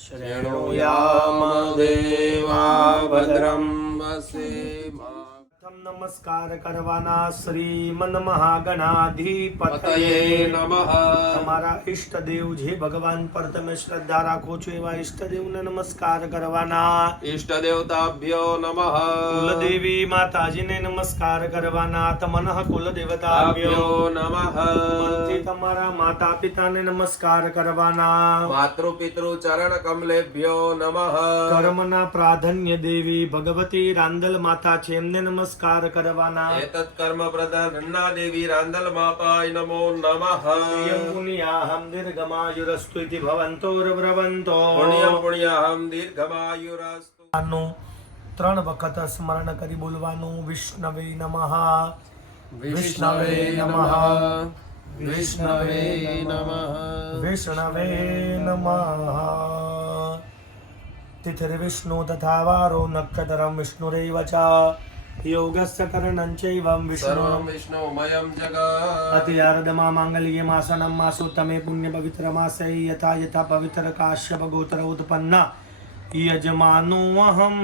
श्रेणुयाम देवा भद्रं वसेमा। નમસ્કાર કરવાના શ્રીમન મહાગણાધિપતયે નમઃ. તમારા ઈષ્ટદેવ જે ભગવાન પર તમે શ્રદ્ધા રાખો છો એવા ઈષ્ટદેવને નમસ્કાર કરવાના. ઈષ્ટ દેવતાભ્યો નમઃ. કુલદેવી માતાજીને નમસ્કાર કરવાના. તમનઃ કુલદેવતાભ્યો નમઃ. મનથી તમારા માતા પિતાને નમસ્કાર કરવાના. માતૃ પિતૃ ચરણ કમલેભ્યો નમઃ. કર્મના પ્રાધાન્ય દેવી ભગવતી રાંદલ માતા છે એમને નમસ્કાર કરવાના. એતत् કર્મ પ્રધાન રન્ના દેવી રાંદલ માતાય નમો નમઃ. પ્રિયં પુણ્યાહમ દીર્ઘમાયુરસ્તુ ઇતિ ભવંતોર્વ્રવંતો. પુણ્યં પુણ્યાહમ દીર્ઘમાયુરસ્તુ. આનું 3 વખત સ્મરણ કરી બોલવાનું. વિષ્ણવે નમઃ, વિષ્ણવે નમઃ, વિષ્ણવે નમઃ. વિષ્ણવે નમઃ. તિથિર્વિષ્ણુ તથા વારો નક્ષત્રમ વિષ્ણુરેવ ચ યોગસ્ય કरणं ચૈવં વિષ્ણુ સર્વં વિષ્ણુમયં જગત. અતિયાર્દમા માંગલ્યમાસનમ માસોત્તમે પુણ્ય પવિત્ર માસે યથા યથા પવિત્ર કાશ્યપ ગોત્ર ઉત્પન્ના યજમાનો અહમ.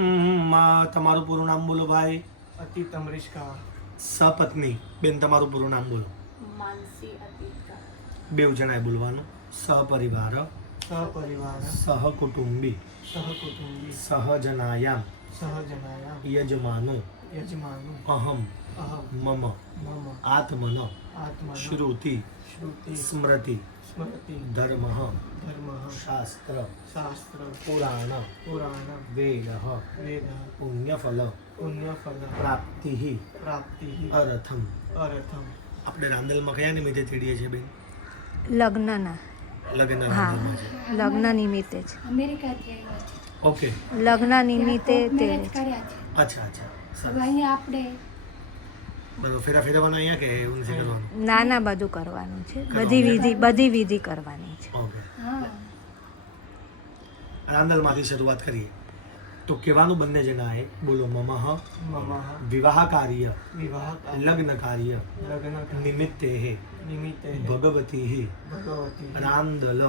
તમારું પૂરું નામ બોલો ભાઈ. અતિત અમરીશકા. સપત્ની બેન તમારું પૂરું નામ બોલો. માનસી અતિકા. બેવ જણાએ બોલવાનું. સહપરિવાર સહપરિવાર સહકુટુંબી સહકુટુંબી સહજનાયામ સહજનાયામ યજમાનો યજમાનો અહમ અહમ મમ મમ આત્મન આત્મા શ્રુતિ શ્રુતિ સ્મૃતિ સ્મૃતિ ધર્મ ધર્મ શાસ્ત્ર શાસ્ત્ર પુરાણ પુરાણ વેદ વેદ પુણ્યફલ પુણ્યફલ પ્રાપ્તિ પ્રાપ્તિ અરથમ. અર્થમ. આપણે રાંદલમાં કયા નિમિત્તે તેડીએ છીએ બેન? લગ્નના. લગ્ન હા, રાંદલમાં છે. લગ્ન નિમિત્તે જ. અમેરિકાથી આવ્યા છે. ઓકે, લગ્ન નિમિત્તે ત્યાં તે મેરેજ કર્યા છે. અચ્છા અચ્છા હવે સરસ. અહીંયા આપણે બધું ફેરવવાનું અહીંયા કે એવું નથી કરવાનું? નાના બધું કરવાનું છે. કરવાનું. બધી વિધિ કરવાની છે. ઓકે, હા રાંદલમાંથી શરૂઆત કરીએ તો કહેવાનું બંને જણાએ બોલો. મમઃ મમ વિવાહ કાર્ય વિવાહ લગ્ન કાર્ય લગ્ન નિમિત્તે નિમિત્તે ભગવતી ભગવતી રાંદલ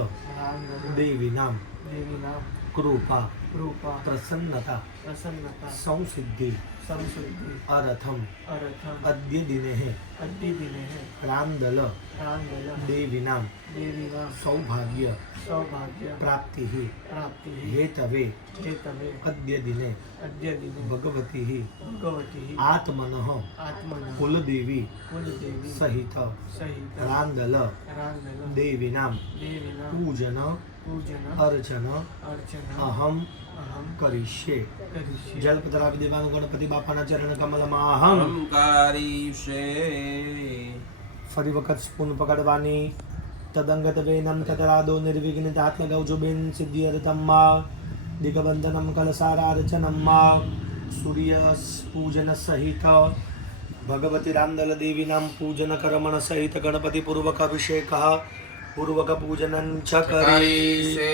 દેવીનામ દેવીના કૃપા કૃપા પ્રસન્નતા પ્રસન્નતા સંસિદ્ધિ સંશુદ્ધિ અરથમ અર્થમ અદ્ય દિને અદ્ય દિને રાંદલ રાંદલ દેવીનામ દેવીના સૌભાગ્ય સૌભાગ્ય પ્રાપ્તિ પ્રાપ્તિ હેતવે હેતવે અદ્ય દિને અદ્ય દિને ભગવતી ભગવતી આત્મનઃ આત્મના કુલદેવી કુલદેવી સહિત સહિત રાંદલ રાંદલ દેવીનામ દેવીના પૂજન પૂજન અર્ચન અર્ચના અહમ અહમ કરીશે. કરીશું. જલ પધરાવી દેવાનું ગણપતિ બાપાના ચરણ કમલમાં અહમ. અહંકારીશે. ફરી વખત સ્પૂન પકડવાની. તદંગત વેનમ તતરાદો નિર્વિઘ્નિત હાથ લગાવજો બેન. સિદ્ધિ અર્થમમાં દિગબંધનમ કલસારાર્ચનમમાં સૂર્ય પૂજન સહિત ભગવતી રામદલ દેવીનામ પૂજન કર્મણ સહિત ગણપતિ પૂર્વક અભિષેક પૂર્વક પૂજનં ચ કરી. કરીશે.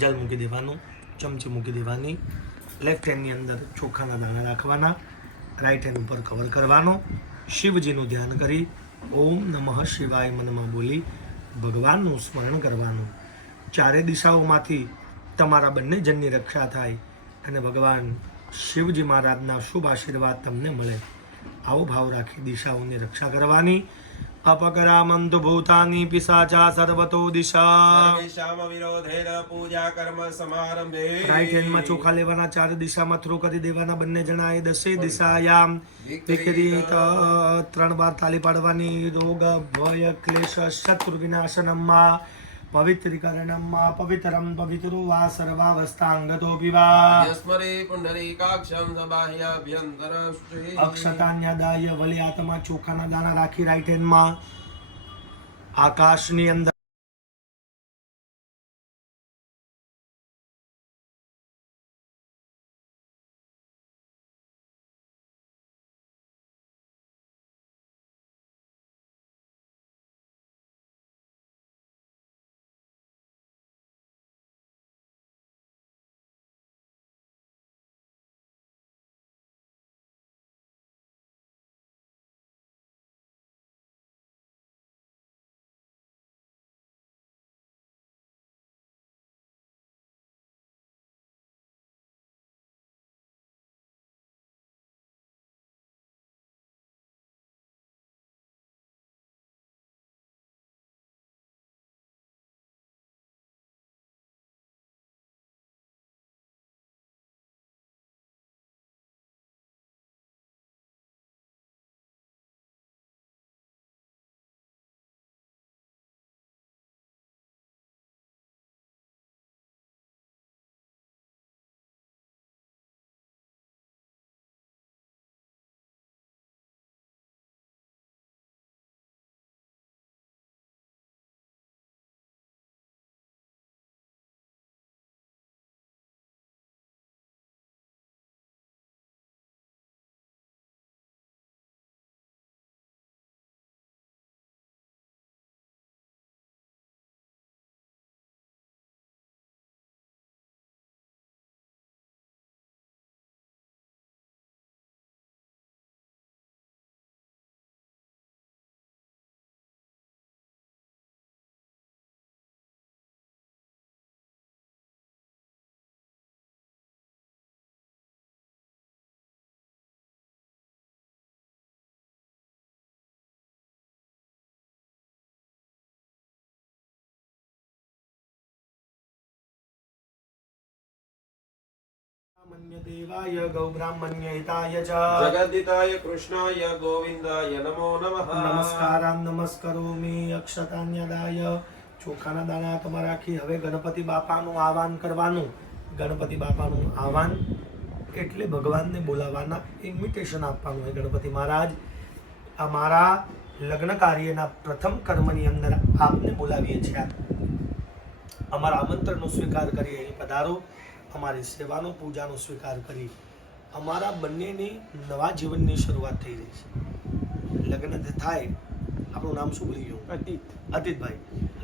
જલ મૂકી દેવાનું. ચમચી મૂકી દેવાની. લેફ્ટ હેન્ડની અંદર ચોખાના દાણા રાખવાના. રાઈટ હેન્ડ ઉપર કવર કરવાનો. શિવજીનું ધ્યાન કરી ઓમ નમઃ શિવાય મનમાં બોલી ભગવાનનું સ્મરણ કરવાનું. ચારે દિશાઓમાંથી તમારા બંને જણની રક્ષા થાય અને ભગવાન શિવજી મહારાજના શુભ આશીર્વાદ તમને મળે આવો ભાવ રાખી દિશાઓની રક્ષા કરવાની. અપકરામંતુ ભૂતાની પિશાચા સર્વતો દિશા. સર્વેષામ વિરોધેન પૂજા કર્મ સમારંભે. રાઈટ હેન્ડમાં ચોખા લેવાના. 4 દિશામાં થ્રો કરી દેવાના. બંને જણાએ 10 દિશાયામ વિકરીત 3 વાર તાલી પાડવાની. રોગ ભય ક્લેશ શત્રુ વિનાશનમમાં પવિત્રીકરણમમાં પવિત્રમ પવિત્રો વા સર્વાવસ્થાંગતો પીવા. યસ્મરે પુંડરીકાક્ષં સબાહ્યાભ્યંતરશ્રી. અક્ષતાન્યદાય વલી આત્મા ચોખાના દાણા રાખી રાઈટ હેન્ડમાં આકાશની અંદર બ્રાહ્મણ્ય દેવાય ગૌ બ્રાહ્મણ્ય હિતાય ચ જગદ્દિતાય કૃષ્ણાય ગોવિંદાય નમો નમઃ. નમસ્કારામ નમસ્કરોમિ અક્ષતાન્યદાય. ચોખાના દાણા તમારે રાખી હવે ગણપતિ બાપાનું આહવાન કરવાનું. ગણપતિ બાપાનું આહવાન એટલે ભગવાનને બોલાવવાના ઇન્વિટેશન આપવાનું હોય. ગણપતિ મહારાજ, આ મારા લગ્ન કાર્યના પ્રથમ કર્મની અંદર આપને બોલાવીએ છીએ. અમારા આમંત્રણનો સ્વીકાર કરી અહીં પધારો. અમારી સેવાનો પૂજાનો સ્વીકાર કરી અમારા બંનેની નવા જીવનની શરૂઆત થઈ રહી છે. લગ્ન થાય, આપણું નામ શું ભૂલી ગયું? અતીતભાઈ.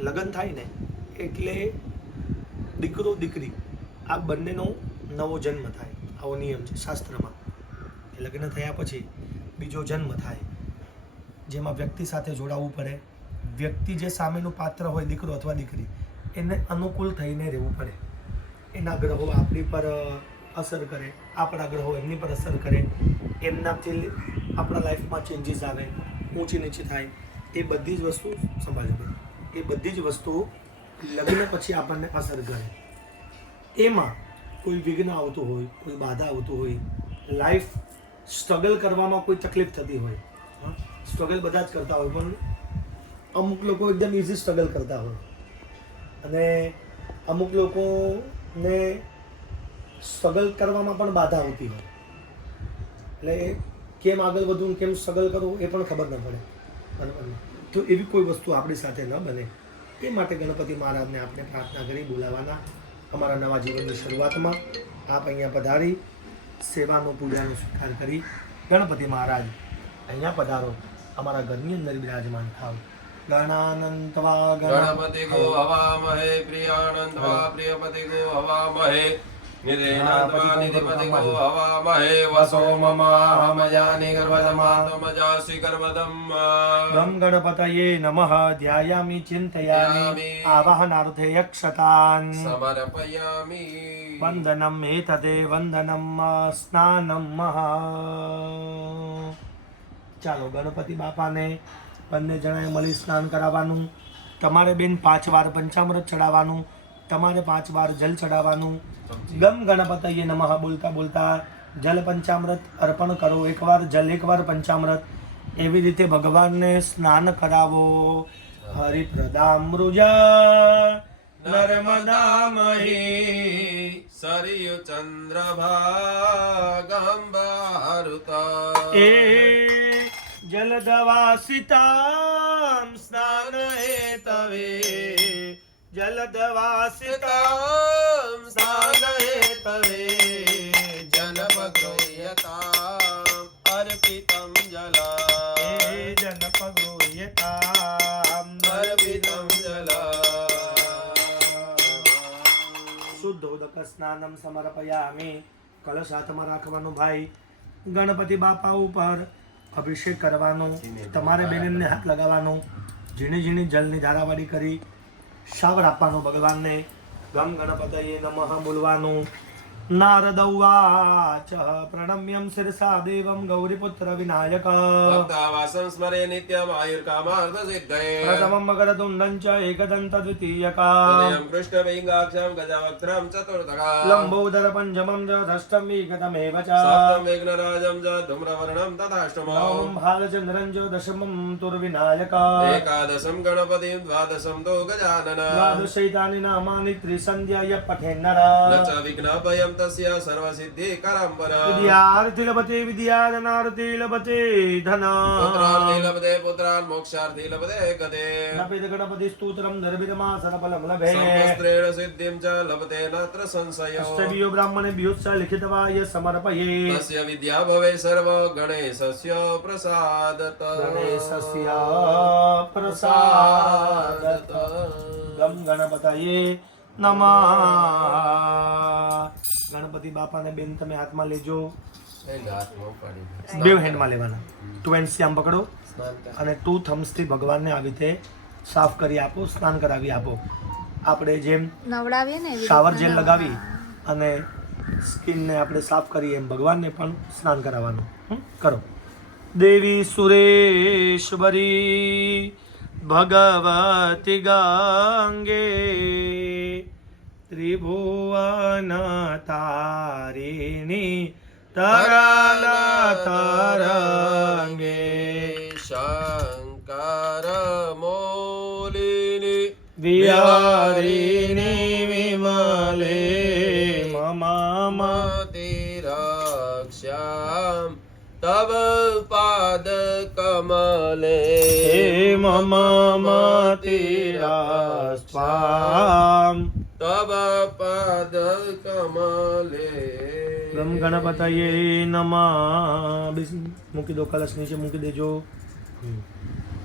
લગ્ન થાય ને એટલે દીકરો દીકરી આ બંનેનો નવો જન્મ થાય. આવો નિયમ છે શાસ્ત્રમાં. લગ્ન થયા પછી બીજો જન્મ થાય, જેમાં વ્યક્તિ સાથે જોડાવવું પડે. વ્યક્તિ જે સામેનું પાત્ર હોય, દીકરો અથવા દીકરી, એને અનુકૂળ થઈને રહેવું પડે. એના ગ્રહો આપણી પર અસર કરે, આપણા ગ્રહો એમની પર અસર કરે, એમનાથી આપણા લાઈફમાં ચેન્જીસ આવે, ઊંચી નીચી થાય. એ બધી જ વસ્તુ સંભાળવી. એ બધી જ વસ્તુઓ લગ્ન પછી આપણને અસર કરે. એમાં કોઈ વિઘ્ન આવતું હોય, કોઈ બાધા આવતું હોય, લાઈફ સ્ટ્રગલ કરવામાં કોઈ તકલીફ થતી હોય. સ્ટ્રગલ બધા જ કરતા હોય, પણ અમુક લોકો એકદમ ઇઝી સ્ટ્રગલ કરતા હોય અને અમુક લોકોને સ્ટ્રગલ કરવામાં પણ બાધા આવતી હોય. એટલે કેમ આગળ વધવું, કેમ સ્ટ્રગલ કરવું એ પણ ખબર ન પડે. બરાબર ને? તો એવી કોઈ વસ્તુ આપણી સાથે ન બને એ માટે ગણપતિ મહારાજને આપણે પ્રાર્થના કરી બોલાવવાના. અમારા નવા જીવનની શરૂઆતમાં આપ અહીંયા પધારી સેવાનો પૂજાનો સ્વીકાર કરી ગણપતિ મહારાજ અહીંયા પધારો, અમારા ઘરની અંદર બિરાજમાન થાવ. ગણાનંતવા ગણપતિ ગો હવામહે પ્રિયાનંદવા પ્રિયપતિ ગો હવામહે નિધેનંદવા નિધિપતિ ગો હવામહે વસો મમાહમજાનિ ગર્ભજમાતમજાસી ગર્ભદમ. ગમ ગણપતયે નમઃ. ધ્યાયામિ ચિંતયામિ આવાહનાર્થે યક્ષતાન સમર્પયામિ. વંદનમ એતદે વંદનમ સ્નાનમ. ચાલો ગણપતિ બાપાને બંને જણાએ મળી સ્નાન કરાવવાનું. તમારે બેન 5 વાર પંચામૃત ચડાવવાનું, તમારે 5 વાર જલ ચડાવવાનું. ગમ ગણપતયે નમઃ બોલતા બોલતા જલ પંચામૃત અર્પણ કરો. એકવાર જલ, એકવાર પંચામૃત. એવી રીતે ભગવાનને સ્નાન કરાવો. હરિપ્રદામૃજ નર્મદામહી સરયુ ચંદ્રભાગંબારુતા. એ જલદવાસિતામ સ્નાન હેતવે. જલદવાસિતામ સ્નાન હેતવે જનપગ્રોહ્યતામ અર્પિતમ જલા. જનપગોયતામ અર્પિતમ જલા. શુદ્ધોદક સ્નાનમ સમર્પયામિ. કલશ હાથમાં રાખવાનો ભાઈ. ગણપતિ બાપા ઉપર અભિષેક કરવાનો. તમારે બેનને હાથ લગાવવાનો. ઝીણી ઝીણી જલની ધારાવાળી કરી શાવર આપવાનો ભગવાનને. ગમ ગણપતયે નમઃ બોલવાનું. નારદ ઉવાચ પ્રણમ્યં શિરસા દેવં ગૌરીપુત્ર વિનાયક. ભક્તાવાસં સ્મરે નિત્યમ આયુર્કામાર્થ સિદ્ધયે. પ્રથમં મકરતુંડં ચ એકદંત દ્વિતીયક. તદયં કૃષ્ણવિંગાક્ષં ગજવક્त्रं ચતુર્ધક. લંબોદર પંચમં ચ ષષ્ઠં વિગતમેવ ચ. સપ્તમ મેઘનરાજં ચ ધૂમ્રવર્ણં તથાષ્ટમम्. નવમં ભાલચંદ્રં ચ દશમં તુર્વિનાયક. એકાદશમ ગણપતિં દ્વાદશમ તો ગજાનન. દ્વાદશૈતાनि નામાनि ત્રિસંધ્યાય પઠેન્નર. ન ચ વિઘ્નભયં તસ્ય સર્વસિદ્ધિકરં વર. વિદ્યાર્થી લભતે વિદ્યાધનાર્થી લભતે ધન. પુત્રાર્થી લભતે પુત્રાન મોક્ષાર્થી લભતે ગતે. નપિત ગણપતિ સ્તોત્રમ નર્વિદમાસન ફલમ લભે. સમસ્ત્રેણ સિદ્ધિં ચ લભતે નત્ર સંશયો. અષ્ટભ્યો બ્રાહ્મણેભ્યો ચ લિખિતવાય સમર્પયે. તસ્ય વિદ્યા ભવે સર્વ ગણેશસ્ય પ્રસાદત. ગણેશસ્ય પ્રસાદત. ગમ ગણપતયે નમઃ. ગણપતિ બાપાને બેન તમે હાથમાં લેજો. બે હેન્ડમાં લેવાના. 2 હેન્ડ્સથી આમ પકડો અને 2 થમ્સથી ભગવાનને આવી રીતે સાફ કરી આપો, સ્નાન કરાવી આપો. આપણે જેમ નવડાવીએ ને એવી શાવર રીતના જેલ લગાવી અને સ્કિનને આપણે સાફ કરીએ એમ ભગવાનને પણ સ્નાન કરાવવાનું. કરો. દેવી સુરેશ્વરી ભગવતી ગંગે ત્રિભુવન તારીણી તરાલા તરંગે શંકર મોલિની વિહારિણી વિમલે મમ તિરક્ષ્યામ તવ પાદ કમલે મમ મતિરાસ્વામ તવ પાદ કમલે. ગમ ગણપતયે નમઃ. મૂકી દો, કલશ નીચે મૂકી દેજો.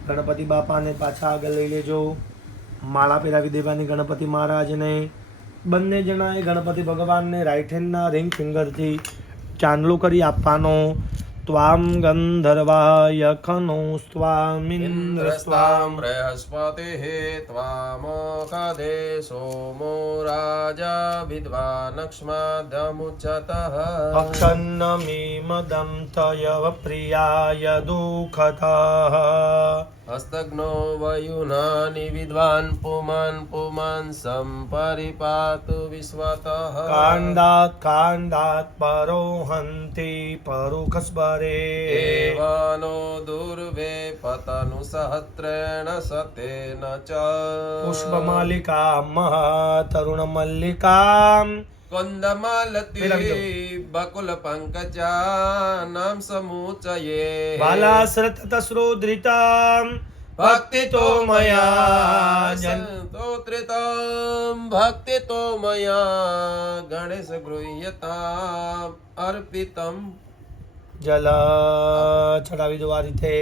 ગણપતિ બાપાને પાછા આગળ લઈ લેજો. માળા પહેરાવી દેવાની ગણપતિ મહારાજને. બંને જણાએ ગણપતિ ભગવાનને રાઈટ હેન્ડના રિંગ ફિંગરથી ચાંદલો કરી આપવાનો. ત્વામ ગંધર્વાય ખનો સ્વામિન્દ્ર સ્વામ બૃહસ્પતિઃ ત્વામોખદે સોમો રાજા વિદ્વાનક્ષ્માદમુચ્યતઃ અક્ષન્નમીમદં તયવ પ્રિયાય દુઃખતઃ હસ્તગ્નો વયુનાનિ વિદ્વાન પુમાન સંપરિપાતુ વિશ્વતઃ કાંડાત પરોહંતિ પરુખસ્પરે એવાનો દુર્વે પતનુ સહસ્રેણ સતેન ચ પુષ્પમાલિકા તરુણમલ્લિકા કંદમાલતી બકુલ પંકજાનામ સમુચયે બાલાશ્રતશ્રોદ્રિતા ભક્તિ તો મયા સંતોત્રિતમ ભક્તિ તો મયા ગણેશ ગૃહ્યતામ અર્પિતમ. જલ ચડાવી દો આ રીતે.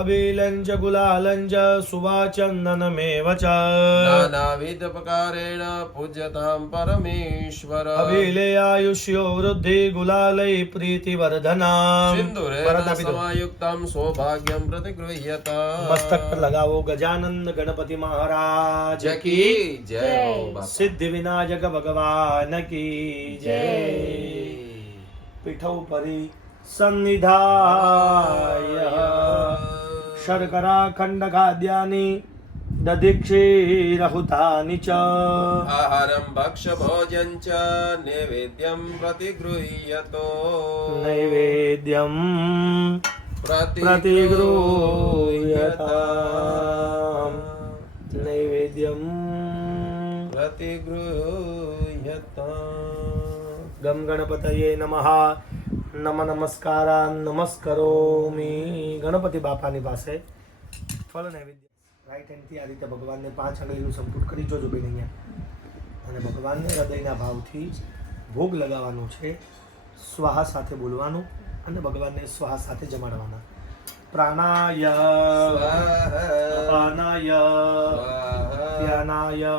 અભિલંજ ગુલાલંજ સુવાચંદનમેવ ચ નાનાવિધ પ્રકારેણ પૂજ્યતામ પરમેશ્વર. અભિલેયાયુષ્યો વૃદ્ધિ ગુલાલય પ્રીતિવર્ધના. સિંદુરેણ સમાયુક્તમ સૌભાગ્યમ પ્રતિગૃહ્યતામ. મસ્તક પર લગાવો. ગજાનંદ ગણપતિ મહારાજ કી જય. સિદ્ધિ વિનાયક ભગવાન કી જય. પીઠ ઉપરી સન્નિધાય શર્કરા ખંડ ખાદ્યાની દધિક્ષીરહુતાની ચ આહારમ ભક્ષ ભોજન ચ નૈવેદ્યમ પ્રતિગૃહ્યતો. નૈવેદ્યમ પ્રતિગૃહ્યતામ. નૈવેદ્યમ પ્રતિગૃહ્યતામ. ગમ ગણપતયે નમઃ. નમ નમસ્કારા નમસ્કરોમી. ગણપતિ બાપાની પાસે ફળ નૈવેદ્ય રાઈટ હેન્ડથી આ રીતે ભગવાનને 5 આંગળીનું સંપૂર્ણ કરી જોજો બેન અહીંયા. અને ભગવાનને હૃદયના ભાવથી ભોગ લગાવવાનો છે. સ્વાહા સાથે બોલવાનું અને ભગવાનને સ્વાહા સાથે જમાડવાના. પ્રાણાય અપાનાય ધ્યાનાય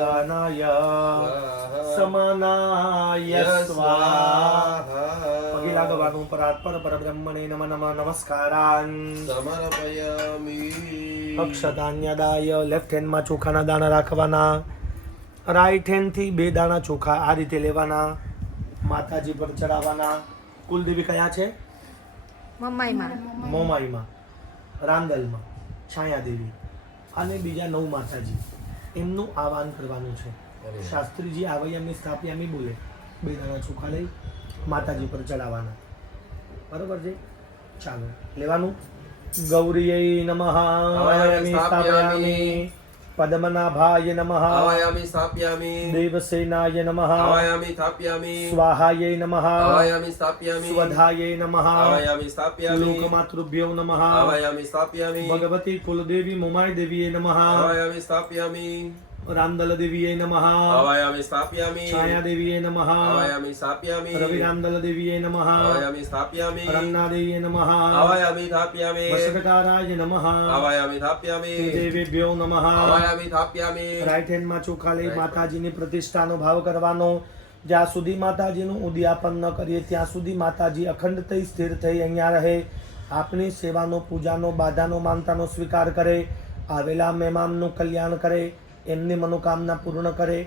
દાનાય સમાનાય સ્વાહા. પગે લાગવાનું. પરાત્પર પરબ્રહ્મણે નમઃ નમઃ નમસ્કારાન સમર્પયામિ. અક્ષતાન્યદાય. લેફ્ટ હેન્ડમાં ચોખાના દાણા રાખવાના. રાઈટ હેન્ડથી 2 દાણા ચોખા આ રીતે લેવાના. માતાજી પર ચડાવવાના. કુલદેવી કયા છે? મમ્માઈમાં મોમાઈમાં, રાંદલમાં છાયાદેવી અને બીજા 9 માતાજી. એમનું આહવાન કરવાનું છે. શાસ્ત્રીજી આવયામી સ્થાપ્યામી બોલે. 2 દાણા ચોખા લઈ માતાજી પર ચડાવવાના. બરોબર છે? ચાલો લેવાનું. ગૌરીય નમઃ આવયામી સ્થાપયામી. પદ્મનાભાય નમઃ આવાયામિ સ્થાપ્યામિ. દેવસેનાય નમઃ આવાયામિ સ્થાપ્યામિ. સ્વાહાય નમઃ આવાયામિ સ્થાપ્યામિ. સ્વધાય નમઃ આવાયામિ સ્થાપ્યામિ. લોકમાતૃભ્યો નમઃ આવાયામિ સ્થાપ્યામિ. ભગવતી કુલદેવી મોમાય દેવીએ નમઃ આવાયામિ સ્થાપ્યામિ. રાંદલ દેવીએ નમઃ આવાયામિ સ્થાપ્યામિ. છાયા દેવીએ નમઃ આવાયામિ સ્થાપ્યામિ. રવિ રાંદલ દેવીએ નમઃ આવાયામિ સ્થાપ્યામિ. રમના દેવીએ નમઃ આવાયામિ સ્થાપ્યામિ. વસટકારાય નમઃ આવાયામિ સ્થાપ્યામિ. દેવીભ્યો નમઃ. આવાયામિ સ્થાપ્યામિ. રાઈટ હેન્ડમાં ચોખા લઈ માતાજીની પ્રતિષ્ઠાનો ભાવ કરવાનો. જ્યાં સુધી માતાજીનું ઉદ્યાપન ન કરીએ ત્યાં સુધી માતાજી અખંડ થઈ સ્થિર થઈ અહીંયા રહે. આપની સેવાનો, પૂજાનો, બાધાનો, માનતાનો સ્વીકાર કરે. આવેલા મહેમાનનું કલ્યાણ કરે. એમની મનોકામના પૂર્ણ કરે.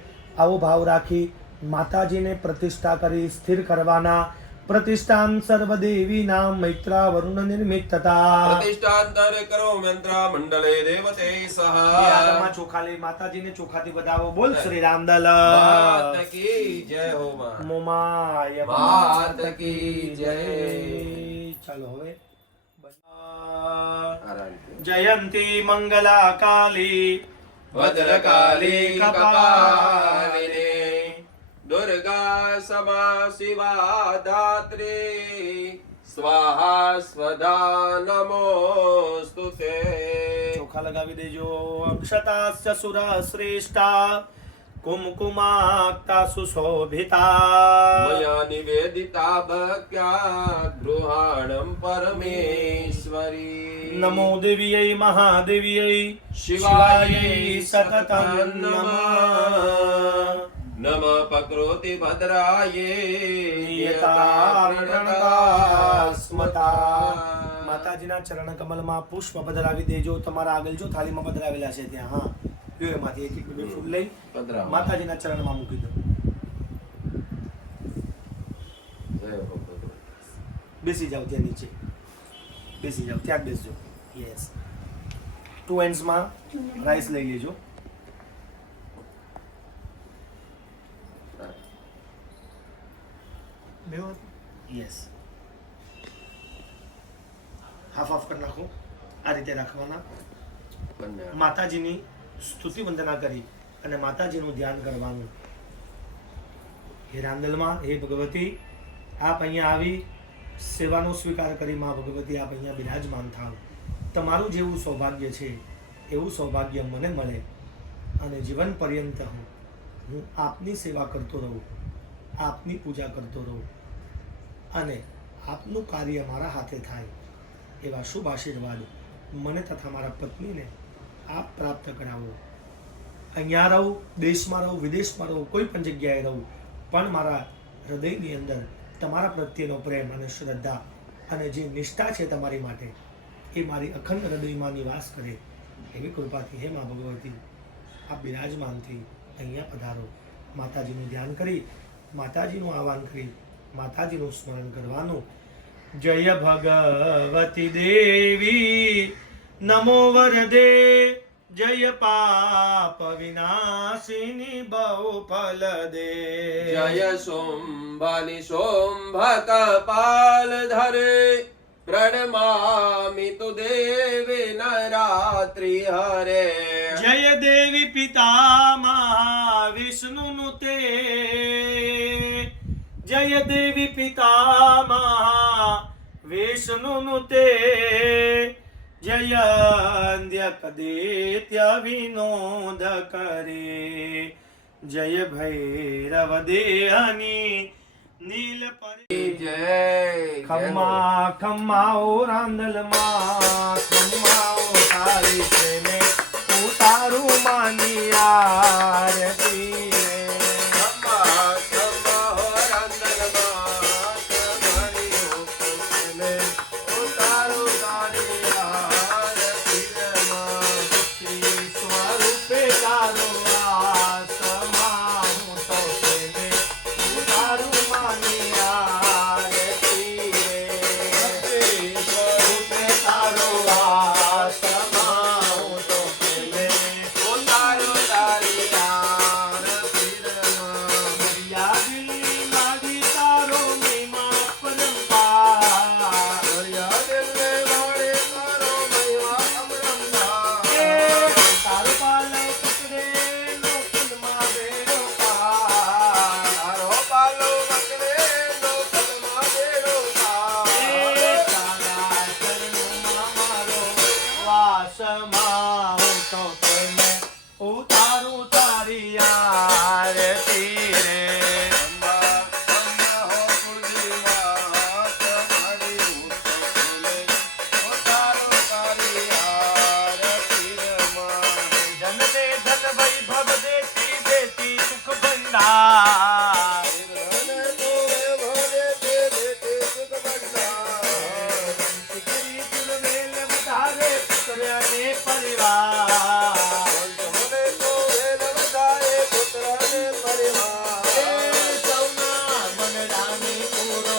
આવો ભાવ રાખી માતાજીને પ્રતિષ્ઠા કરી સ્થિર કરવાના. પ્રતિષ્ઠાન સર્વદેવીનાં મૈત્રા વરુણ નિર્મિતતા પ્રતિષ્ઠાંતર કરો મંત્ર મંડલે દેવતે સહ હાથમાં ચોખા લઈ માતાજીને ચોખાથી વધાવો. બોલ શ્રી રામદલ માત કી જય હો માં. મોમાય માત કી જય. ચાલો હવે આરામ. જયંતી મંગલા કાલી ભદ્રકાલી કપાલિને દુર્ગા સમા શિવા ધાત્રી સ્વાહા સ્વધા નમોસ્તુતે. ચોખા લગાવી દેજો. અક્ષતાસ્ય સુરા શ્રેષ્ઠા કુમકુમાક્તા સુશોભિતા મયા નિવેદિતા ભક્ત્યા ગૃહાણમ પરમેશ્વરી. નમો દેવ્यै મહાદેવ્यै શિવાય સતતં નમઃ. નમ પકરોતિ ભદ્રાય સ્મતા. માતાજીના ચરણ કમલમાં પુષ્પ પધરાવી દેજો. તમારા આગળ જો થાળીમાં પધરાવેલા છે ત્યાં, હા લ્યો એમાંથી એક એક બે ફૂલ લઈ પધરાવો. માતાજીના ચરણમાં મૂકી દો. જય હો ભગવાન. બેસી જાઓ ત્યાં નીચે, બેસી જાઓ ત્યાં જ બેસજો. યસ, 2 હેન્ડ્સમાં રાઈસ લઈ લેજો. યસ, હાફ હાફ કરી નાખો. આ રીતે રાખવાના. બંને. માતાજીની સ્તુતિ વંદના કરી અને માતાજીનું ધ્યાન કરવાનું. હે રાંદલમાં, હે ભગવતી, આપ અહીંયા આવી સેવાનો સ્વીકાર કરી માં ભગવતી આપ અહીંયા બિરાજમાન થાવ. તમારું જેવું સૌભાગ્ય છે એવું સૌભાગ્ય મને મળે અને જીવન પર્યંત હું આપની સેવા કરતો રહું, આપની પૂજા કરતો રહું અને આપનું કાર્ય મારા હાથે થાય એવા શુભ આશીર્વાદ મને તથા મારા પત્નીને આપ પ્રાપ્ત કરાવો. અહીંયા રહું, દેશમાં રહું, વિદેશમાં રહું, કોઈ પણ જગ્યાએ રહું, પણ મારા હૃદયની અંદર તમારા પ્રત્યેનો પ્રેમ અને શ્રદ્ધા અને જે નિષ્ઠા છે તમારી માટે એ મારી અખંડ હૃદયમાં નિવાસ કરે એવી કૃપાથી હે મા ભગવતી આપ બિરાજમાનથી અહીંયા પધારો. માતાજીનું ધ્યાન કરી, માતાજીનું આહવાન કરી, માતાજીનું સ્મરણ કરવાનું. જય ભગવતી દેવી નમો વરદે, જય પાપ વિનાશિની બહુ ફલ દે. જય સોમભાની શોભ કપાલ ધરે પ્રણમામિ તુ દેવે નરાત્રિ હરે. જય દેવી પિતા વિષ્ણુનું તે, જય દેવી પિતા વિષ્ણુનું તે, જય અંધ્યકદેત્ય વિનોદ કરે, જય ભૈરવ દેહની નીલ પરી. જય ખમ્મા ખમ્મા ઓ રાંદલમાં, ખમ્મા ઓ તારી પ્રેમે ઉતારું માની આરતી રે. ખમ્મા ખમ્મા હો રાંદલમાં, તમારી હુકમે ઉતારું તારી આરતી માં. શ્રી સ્વરૂપે તારો આસમા, હું તો પ્રેમે ઉતારું માની આરતી રે. શ્રી સ્વરૂપે તારો આસમા, હું તો પ્રેમે ઉતારું તારી આરતી માં. યાદી લાગી તારો મહિમા પરંપાર. દરિયા દિલને વાળે તારો મહિમા અમરંગાર. તારો પાલવ પકડે નો ફૂલમાં બેડો પાર. તારો પાલો વકરે નો ફલમાં બેડો પાર. તારા ચરણોમાં મારો વાસમાં, હું તો પ્રેમે ઉતારું તારી આરતી રે. અંબા અંબા હો પૂર્ણિમા, તમારી ઉત્સવને ઉતારો તારી આરતી માં. ધન દે ધન વૈભવ દેતી દેતી સુખ ભંડાર. ધન તોરે ભરે તે દેતે સુખ ભંડાર. દીકરી તુલમેલ વધારે પુત્ર અને પરિવાર. તમને તોરે નવદાય પુત્રને પરિવાર. સૌના મનડાની પૂરો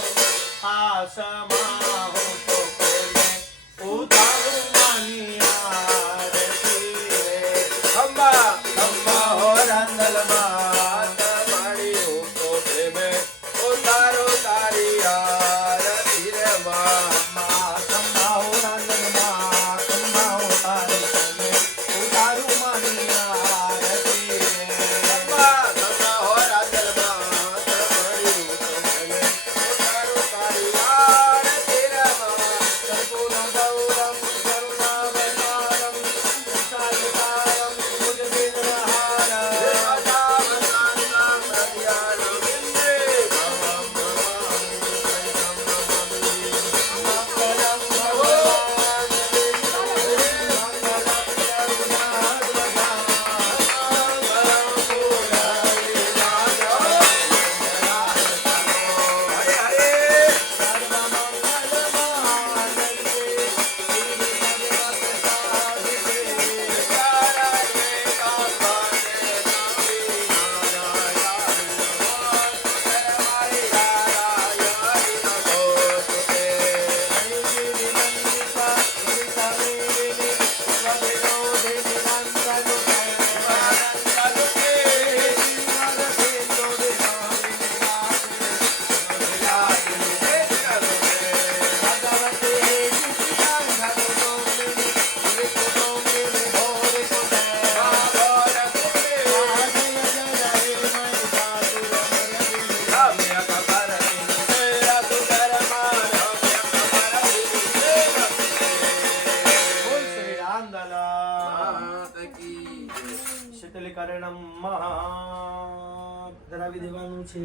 માત કી જય. શીતલીકરણમ મહા ધરાવી દેવાનું છે.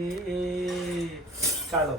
ચાલો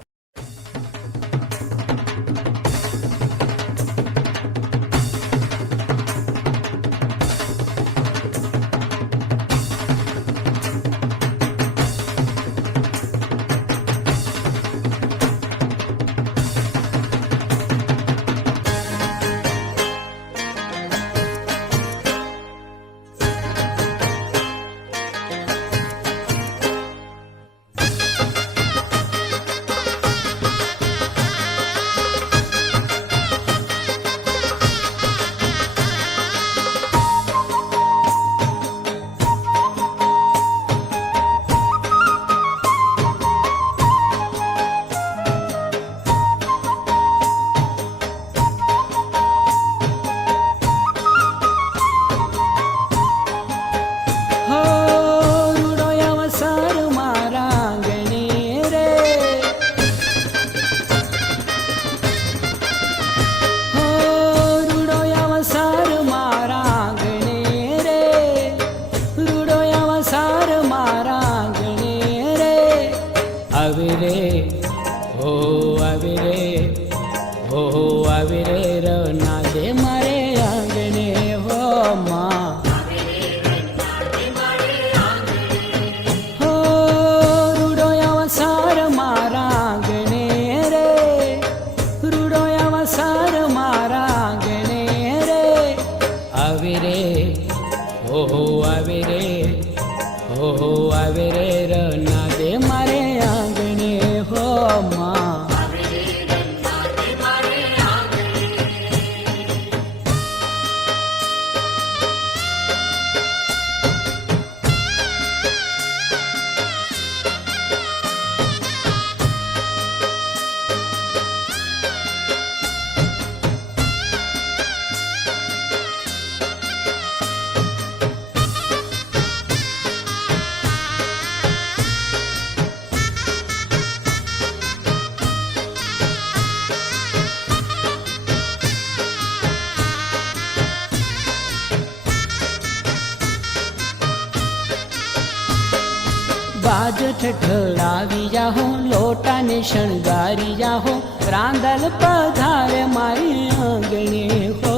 બાજ ઠઠડાવી જાહો, લોટાને શણગારી જાહો, રાંદલ પધારે મારી આંગણે હો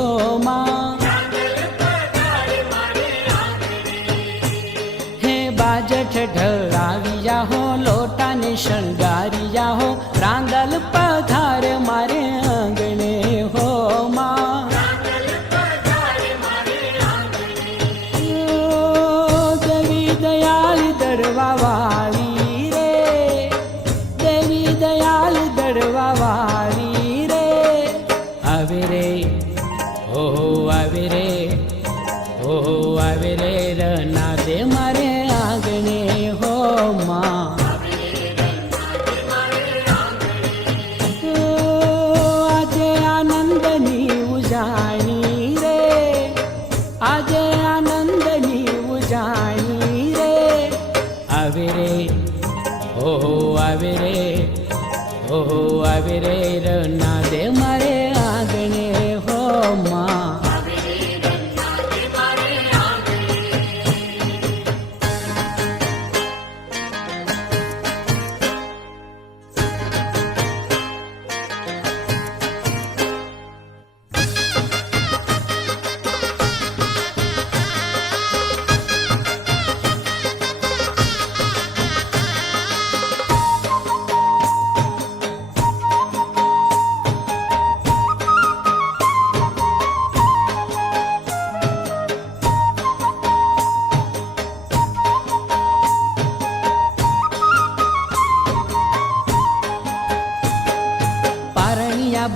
માં. હે બાજ ઠઠડાવી જાહો, લોટાને શણગારી જાહો, રાંદલ પધારે મારે આંગણે હો માં. દેવી દયાળ દરવા વાળી રે, દેવી દયાળ દરવા વાળી રે, આવે રે ઓહો આવે રે, ઓહો આવે રે રના દે મારે આંગણે હો માં. આજે આનંદની ઉજાણી રે, આજે આનંદની ઉજાણી રે, આવે રે ઓહો આવે રે, ઓહો આવે રે રના દે મારે આંગણે હો માં.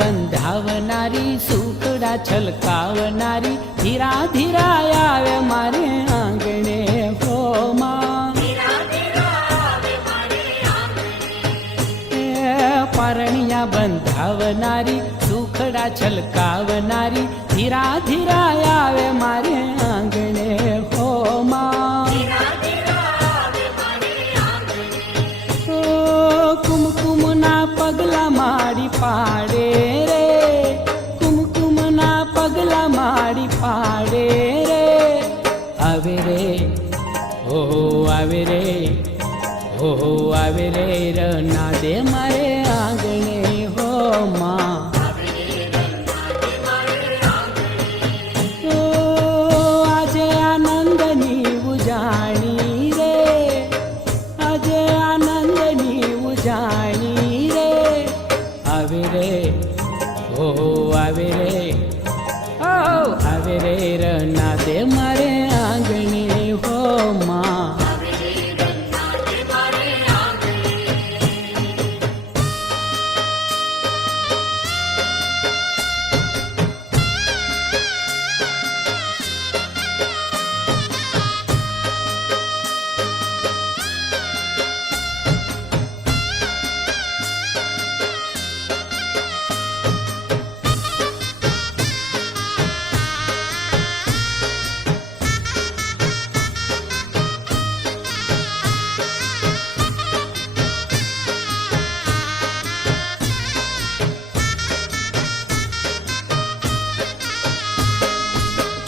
બંધાવનારી, સુકડા છલકાવનારી, ધીરા ધીરા આવે મારે આંગણે હો માં. પરણિયા બંધાવનારી, સુખડા છલકાવનારી, ધીરા ધીરા આવે મારે આંગણે હો માં. કુમકુમના પગલા માડી પાડે રે, કુમકુમના પગલા માડી પાડે રે, આવે રે ઓહો આવે રે ઓહો આવે રે રના દે મારે આંગણે હો માં ઓ આજે આનંદની ઉજાણી રે આજે આનંદની ઉજાણી રે આવે રે ઓહો આવે રે ઓ આવે રે રના દે મારે આંગણે હો માં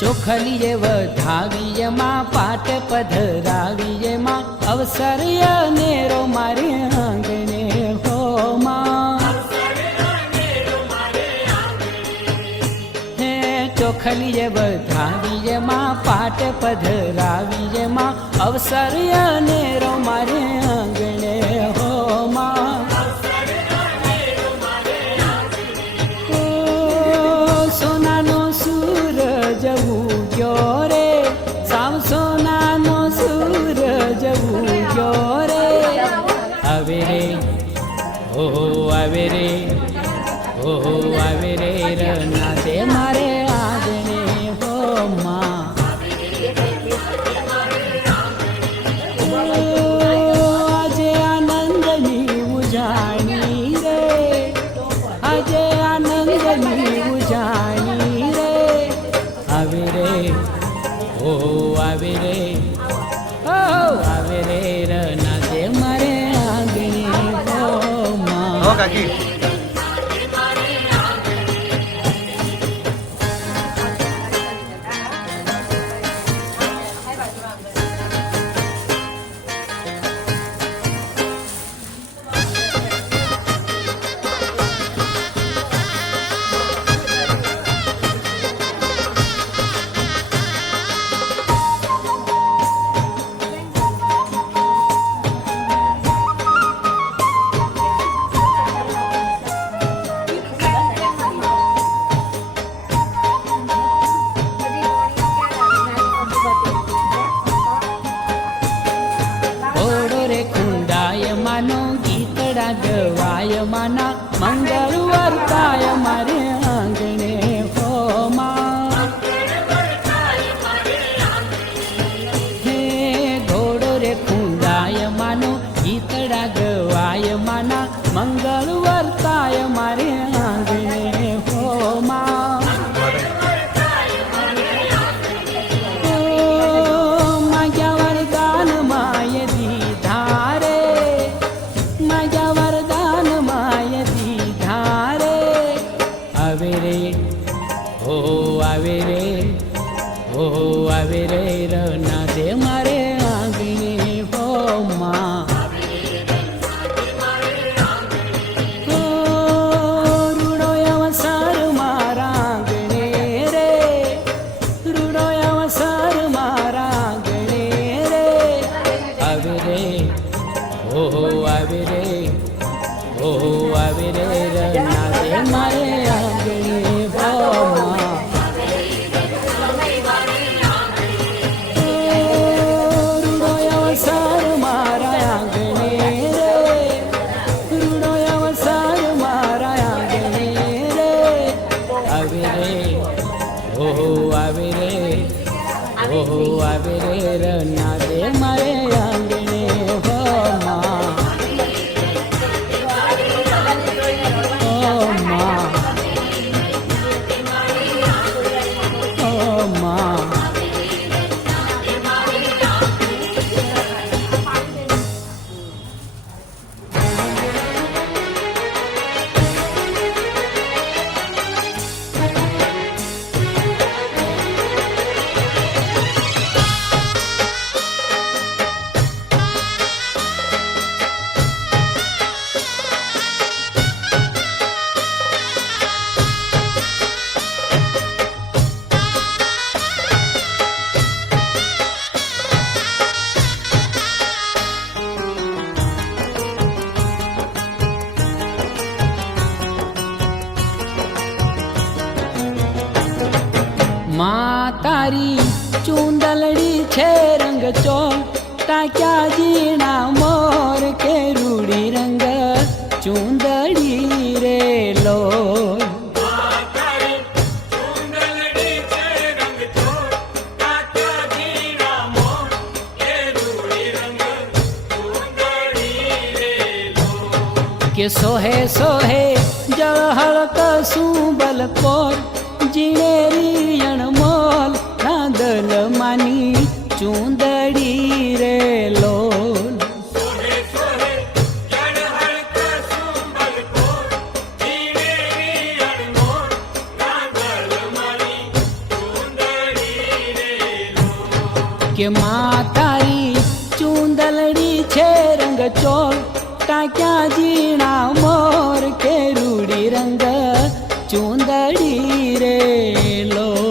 ચોખલીએ વધાવીએ માં પાટ પધરાવીએ માં અવસર અનેરો મારે આંગણે હો માં હે ચોખલીએ વધાવીએ માં પાટ પધરાવીએ માં અવસર અનેરો મારે આંગણે હો માં સોનાનો સૂરજ ઉગ્યો રે સામ સોનાનો સૂરજ ઉગ્યો રે આવે રે ઓહો આવે રે ઓહો આવે રે રના દે મારે આંગણે હો માં આજે આનંદની ઉજાણી રે આજે આનંદની ઉજાણી રે આવે રે ઓહો આવે રે ઓ આવે રે રના દે મારે આંગણે હો માં હો કાકી ઓડો રે કુંડાય માનો ગીતડા ગવાય માના મંગળ વર્તાય મારે આંગણે હો માં હે ઘોડો રે કુંડાય માનો ગીતડા ગવાય માના મંગળ વર્તાય મારે આંગણે હો માં માગ્યા વરદાન માય દીધા રે માગ્યા વરદાન માય દીધા રે આવે રે ઓહો આવે રે ઓહો આવે રે રના દે મારે આંગણે હો માં રૂડો અવસર મારા આંગણે રે રૂડો અવસર મારા આંગણે રે આવે રે ઓહો આવે રે ઓહો આવે રે રના દે મારે આંગણે હો માં રૂડો અવસર મારા આંગણે રે રૂડો અવસર મારા આંગણે રે આવે રે ઓહો આવે રે ઓહો આવે રે રના દે મારે આંગણે હો માં ઓ માં ઓ માં ચૂંદલડી છે રંગ ચોળ, ટાક્યા ઝીણા મોર કે રૂડી રંગ ચૂંદડી રે લોલ. કે સોહે સોહે જળહળ કસુંબલ કોર, જીણેરી અણમોલ રાંદલ માની ચૂંદડી રે લોલ. કે માં તારી ચૂંદલડી છે રંગ ચોળ, ટાક્યા ઝીણા મોર કે રૂડી રંગ ચૂંદડી રે લોલ.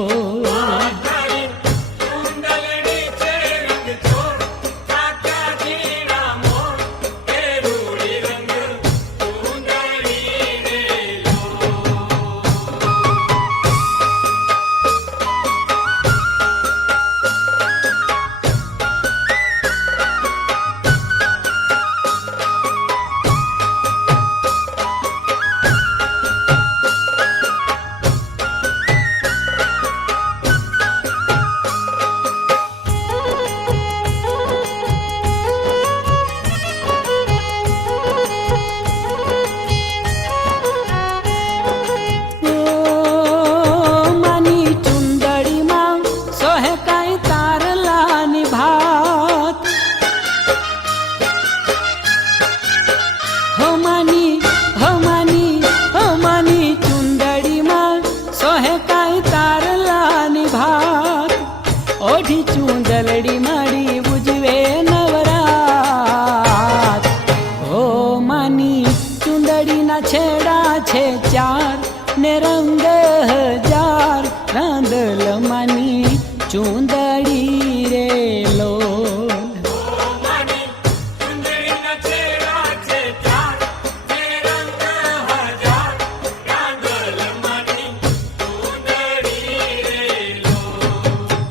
ઓઢી ચૂંદલડી માડી ઉજવે નવરાત. હો માની ચૂંદડીના છેડા છે ચાર ને રંગ હજાર, રાંદલ માની ચૂંદડી રે લોલ.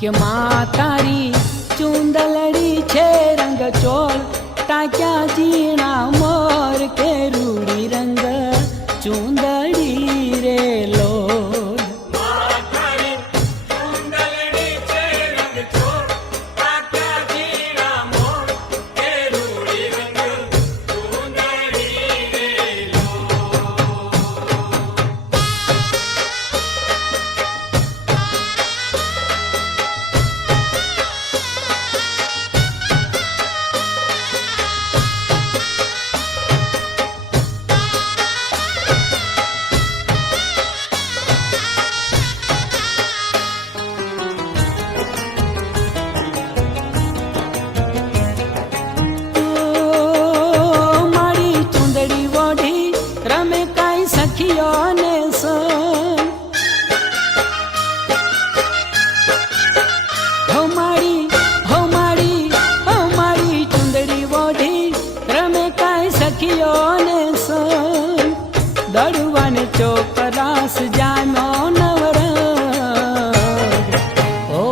કે માં તારી ચૂંદલડી છે રંગ ચોળ, ટાક્યા ઝીણા મોર કે રૂડી રંગ ચૂંદડી રે લોલ. સખીઓને સંગ હો માડી ચૂંદડી ઓઢી રમે કાંઈ સખીઓને સંગ. દડવાને ચોપરાસ જાનો નવરંગ. ઓ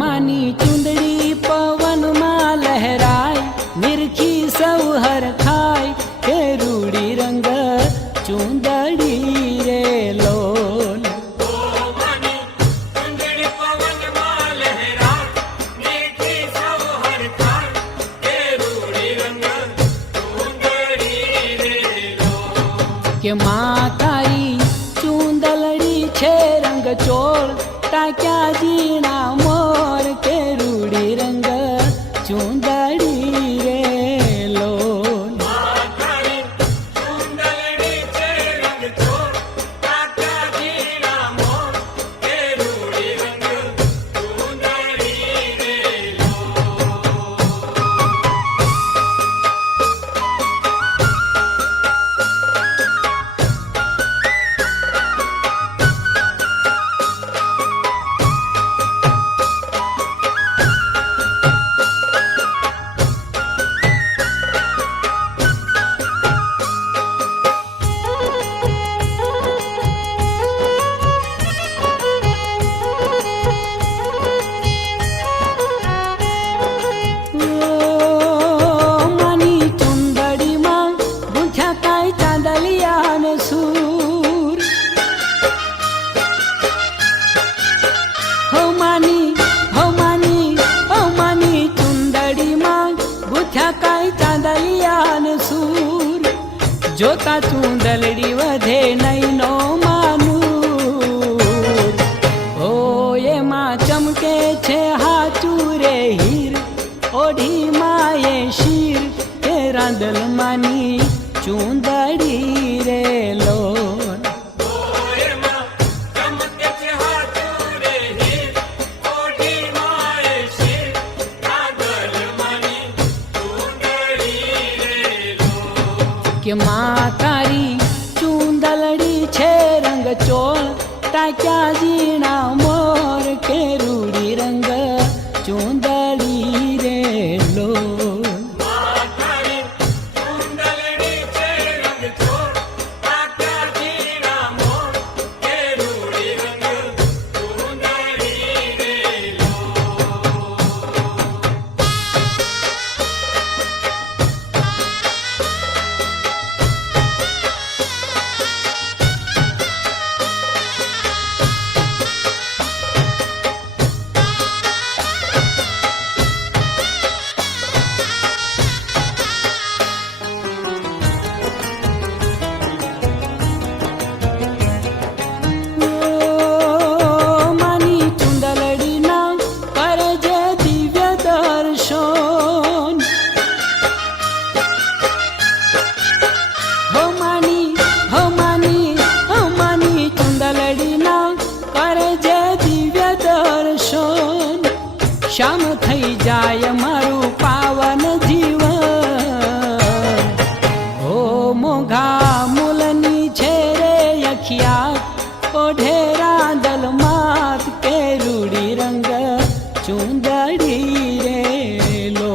માની ચૂંદડી પવનમાં લહેરાય, નિરખી સૌ હરખાય કે રૂડી રંગ ચૂંદડી રે લોલ. કે માં તારી ચૂંદલડી છે રંગ ચોળ, ટાક્યા ઝીણા મોર કે રૂડી રંગ ચૂંદડી રે લોલ. જોતા ચૂંદલડી વધે નૈનો માનું ઓ એમાં ચમકે છે હાચું રે હીર ઓઢી માએ શીર એ રાંદલ માની ચૂંદડી રે લોલ કે માં તારી ચૂંદલડી છે રંગ ચોળ ટાક્યા ઝીણા મોર કે રૂડી રંગ ચૂંદડી રે લો શ્યામ થઈ જાય મારું પાવન જીવન ઓ મોઘા મૂલની છે રે અખિયા ઓઢે રાંદલ માત કે રૂડી રંગ ચૂંદડી રે લો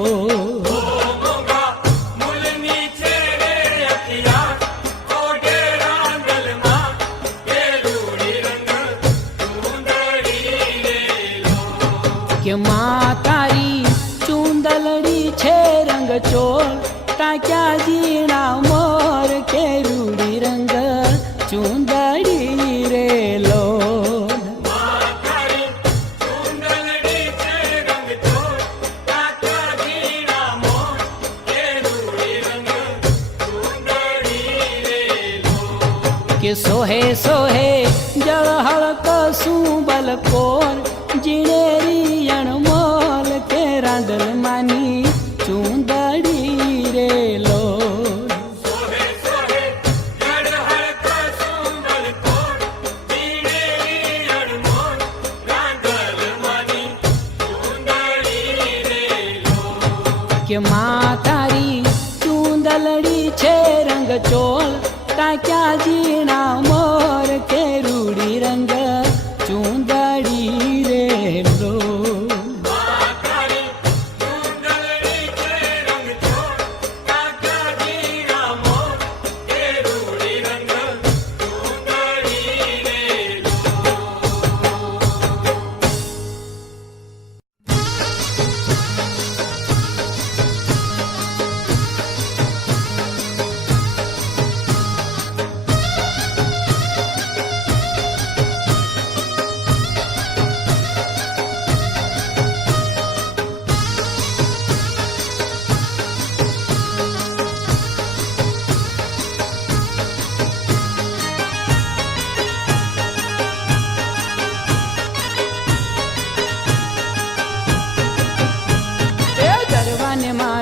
કે માં તારી ચૂંદલડી છે રંગ ચોળ ટાક્યા ઝીણા મોર કે રૂડી રંગ ચૂંદડી રે લો કે સોહે સોહે જળહળ કસું બલકોર જીણેરી અણમોલ કે રાંદલ માની ચૂંદડી રે લો કે માં તારી ચૂંદલડી છે રંગ ચોળ ટાક્યા ઝીણા મોર કે રૂડી રંગ ચૂંદડી રે લો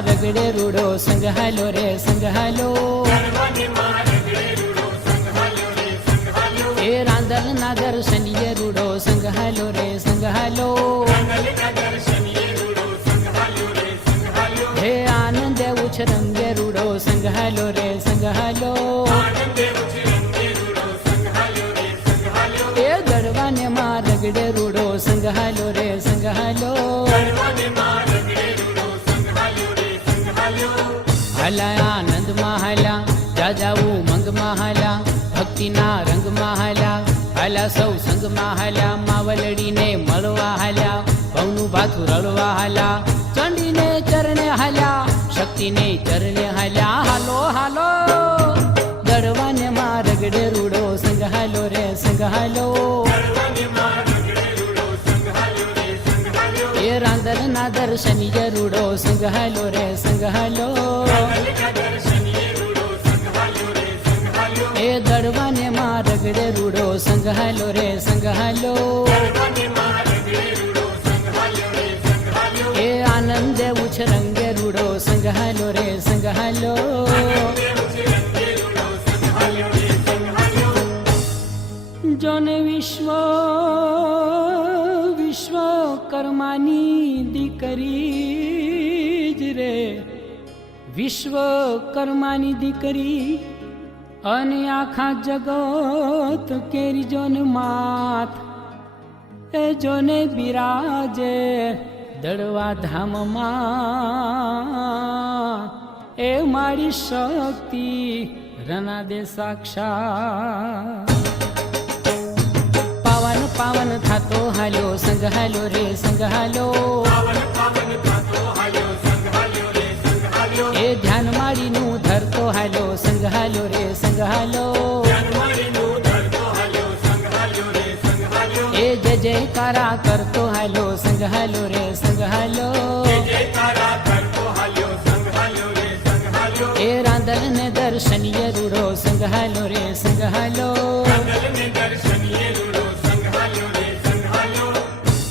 રગડે રૂડો સંગ હાલો રે સંગ હાલો એ રાંદલ ના દર્શનીય રૂડો સંગ હાલો રે સંગ હાલો હે આનંદ ઉછરંગે રૂડો સંગ હાલો રે સંગ હાલો એ ગરવાને માં રગડે રૂડો સંગ હાલો રે સંગ હાલો હલા આનંદ મહાલા જાજા ઉમંગ મહાલા ભક્તિના રંગ મહાલા હાલા સૌ સંગ મહાલા માવલડીને મળવા હાલ્યા ભવનું ભાથું રળવા હાલા ચંડીને ચરણે હાલ્યા શક્તિને ચરણે હાલ્યા હાલો હાલો દરવાને માં રગડે રૂડો સંગ હાલો રે સંગ હાલો એ રાંદલ ના દર્શનીય રૂડો સંગ હાલો રે સંગ હાલો એ દડવાને માં રગડે રૂડો સંઘાલો રે સંઘાલો એ આનંદે ઉછરંગે રૂડો સંઘાલો રે સંઘાલો જોને વિશ્વકર્માની દીકરી જ રે વિશ્વકર્માની દીકરી અને આખા જગત કેરી જોને માત એ જોને બિરાજે દડવા ધામમાં એ મારી શક્તિ રના દે સાક્ષાત પાવન પાવન થાતો હાલ્યો સંઘાલો રે સંઘાલો એ ધ્યાન માડીનું ધરતો હાલ્યો સંઘાલો રે સંઘાલો એ જય જયકારા કરતો હાલ્યો સંઘાલો રે સંઘાલો એ રાંદલ ને દર્શનીય રૂડો સંઘાલો રે સંઘાલો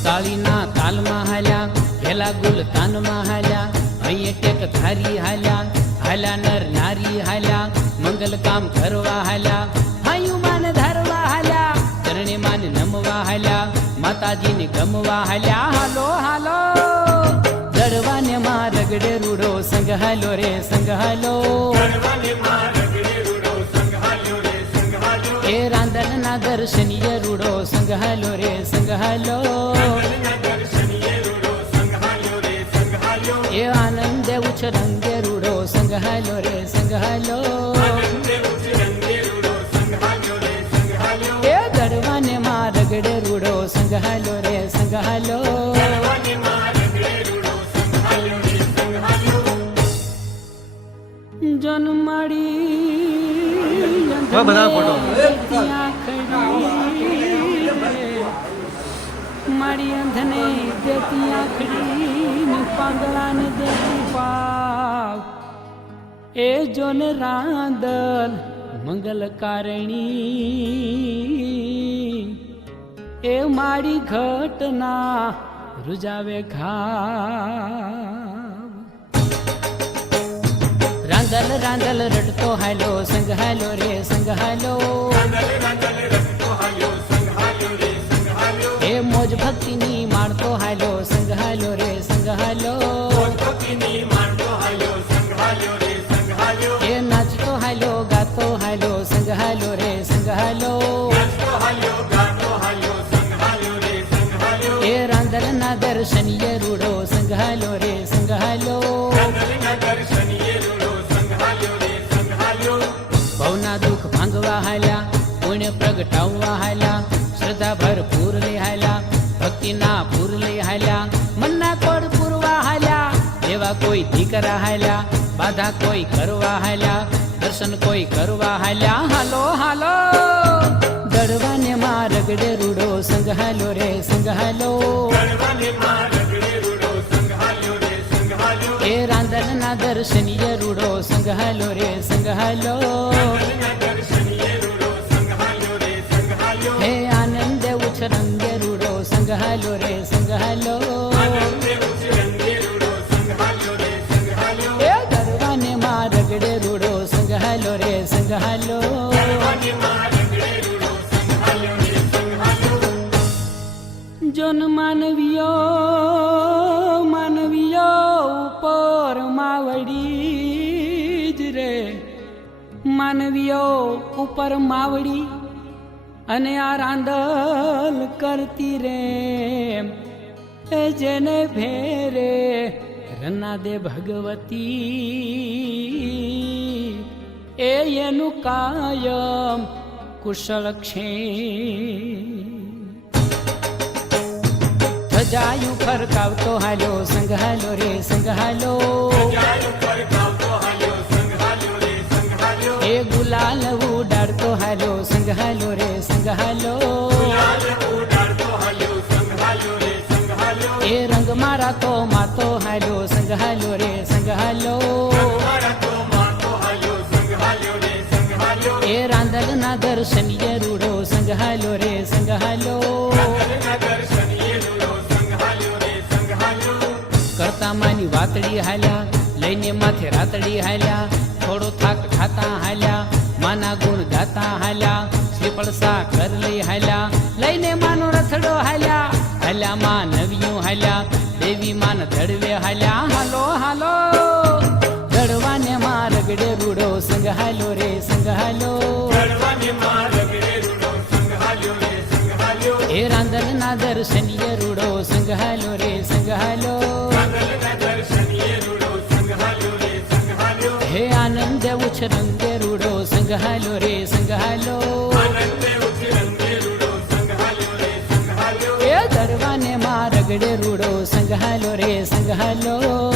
તાળીના તાલમાં હાલ્યા ભેલા ગુલ તાનમાં હાલ્યા અહીં ટેક ધારી હાલ્યા હાલ્યા નર નારી હાલ્યા મંગલ કામ કરવા હાલ્યા હાયું માન ધરવા હાલ્યા ચરણે માન નમવા હાલ્યા માતાજીને ગમવા હાલ્યા હાલો હાલો દડવાને માં રગડે રૂડો સંઘાલો રે સંઘાલો એ રાંદલના દર્શનીય રૂડો સંઘાલો રે સંઘાલો એ આનંદે ઉછરંગે રૂડો સંઘાલો રે સંઘાલો એ દડવાને માં રગડે રૂડો સંઘાલો રે સંઘાલો જન્માડી બધા ફોટો મારી અંધને દેતી આખડી પાંગળાને દેતી પાવ એ જોન રાંદલ મંગલ કારણી એ મારી ઘટના રૂજાવે ઘાવ રાંદલ રાંદલ રડતો હાલો સંઘાલો રે સંઘાલો એ મોજ ભક્તિની માણતો હાલો સંઘાલો રે સંઘાલો એ નાચતો હાલો ગાતો હાલો સંઘાલો રે સંઘાલો એ રાંદલના દર્શનીય રૂડો સંઘાલો રે સંઘાલો ભવના દુઃખ ભાંગવા હાલ્યા પુણ્ય પ્રગટાવવા હાલ્યા શ્રદ્ધા ભરપૂર લઈ હાલ્યા ભક્તિના પૂર લઈ હાલ્યા મનના કોડ પૂરવા હાલ્યા એવા કોઈ દીકરા હાલ્યા બાધા કોઈ કરવા હાલ્યા દર્શન કોઈ કરવા હાલ્યા હાલો હાલો દડવાને માં રગડે રૂડો સંઘાલો રે સંઘાલો એ રાંદલના દર્શનીય રૂડો સંઘાલો રે સંઘાલો હે આનંદે ઉછરંગે રૂડો સંઘાલો રે સંઘાલો એ દડવાને માં રગડે રૂડો સંઘાલો રે સંઘાલો જોન માનવીયો ઉપર માવડી જ રે માનવીયો ઉપર માવડી અને આ રાંદલ કરતી રે એ જેને ભેરે રના દે ભગવતી એ એનું કાયમ કુશળ ક્ષેમ સજાયું ફરકાવતો હાલો સંઘાલો રે સંઘાલો એ ગુલાલ ઉડાડતો હાલો સંઘાલો રે સંઘાલો એ રંગ મારા તો માતો હાલો સંઘાલો રે સંઘાલો એ રાંધ રાંદલ ના દર્શનીય રૂડો સંગ હાલ્યો રે સંગ હાલ્યો કરતા માની વાતડી હાલ્યા લઈને માથે રાતડી હાલ્યા થોડો થાક ખાતા હાલ્યા માના ગુણ ગાતા હાલ્યા શ્રીફળ સાકર લઈ હાલ્યા લઈને માનો રથડો હાલ્યા હાલ્યા માં નવિયું હાલ્યા દેવી માન ધડવે હાલ્યા હાલો હાલો ધડવાને માં રગડે રૂડો સંગ હાલ્યો રે સંગ હાલ્યો એ રાંદલ ના દર્શનીય રૂડો સંગ હાલ્યો રે સંગ હાલ્યો હે આનંદ ઉછરંગે રૂડો સંગ હાલ્યો રે સંગ હાલ્યો એ દરવાને માં રગડે રૂડો સંગ હાલ્યો રે સંગ હાલ્યો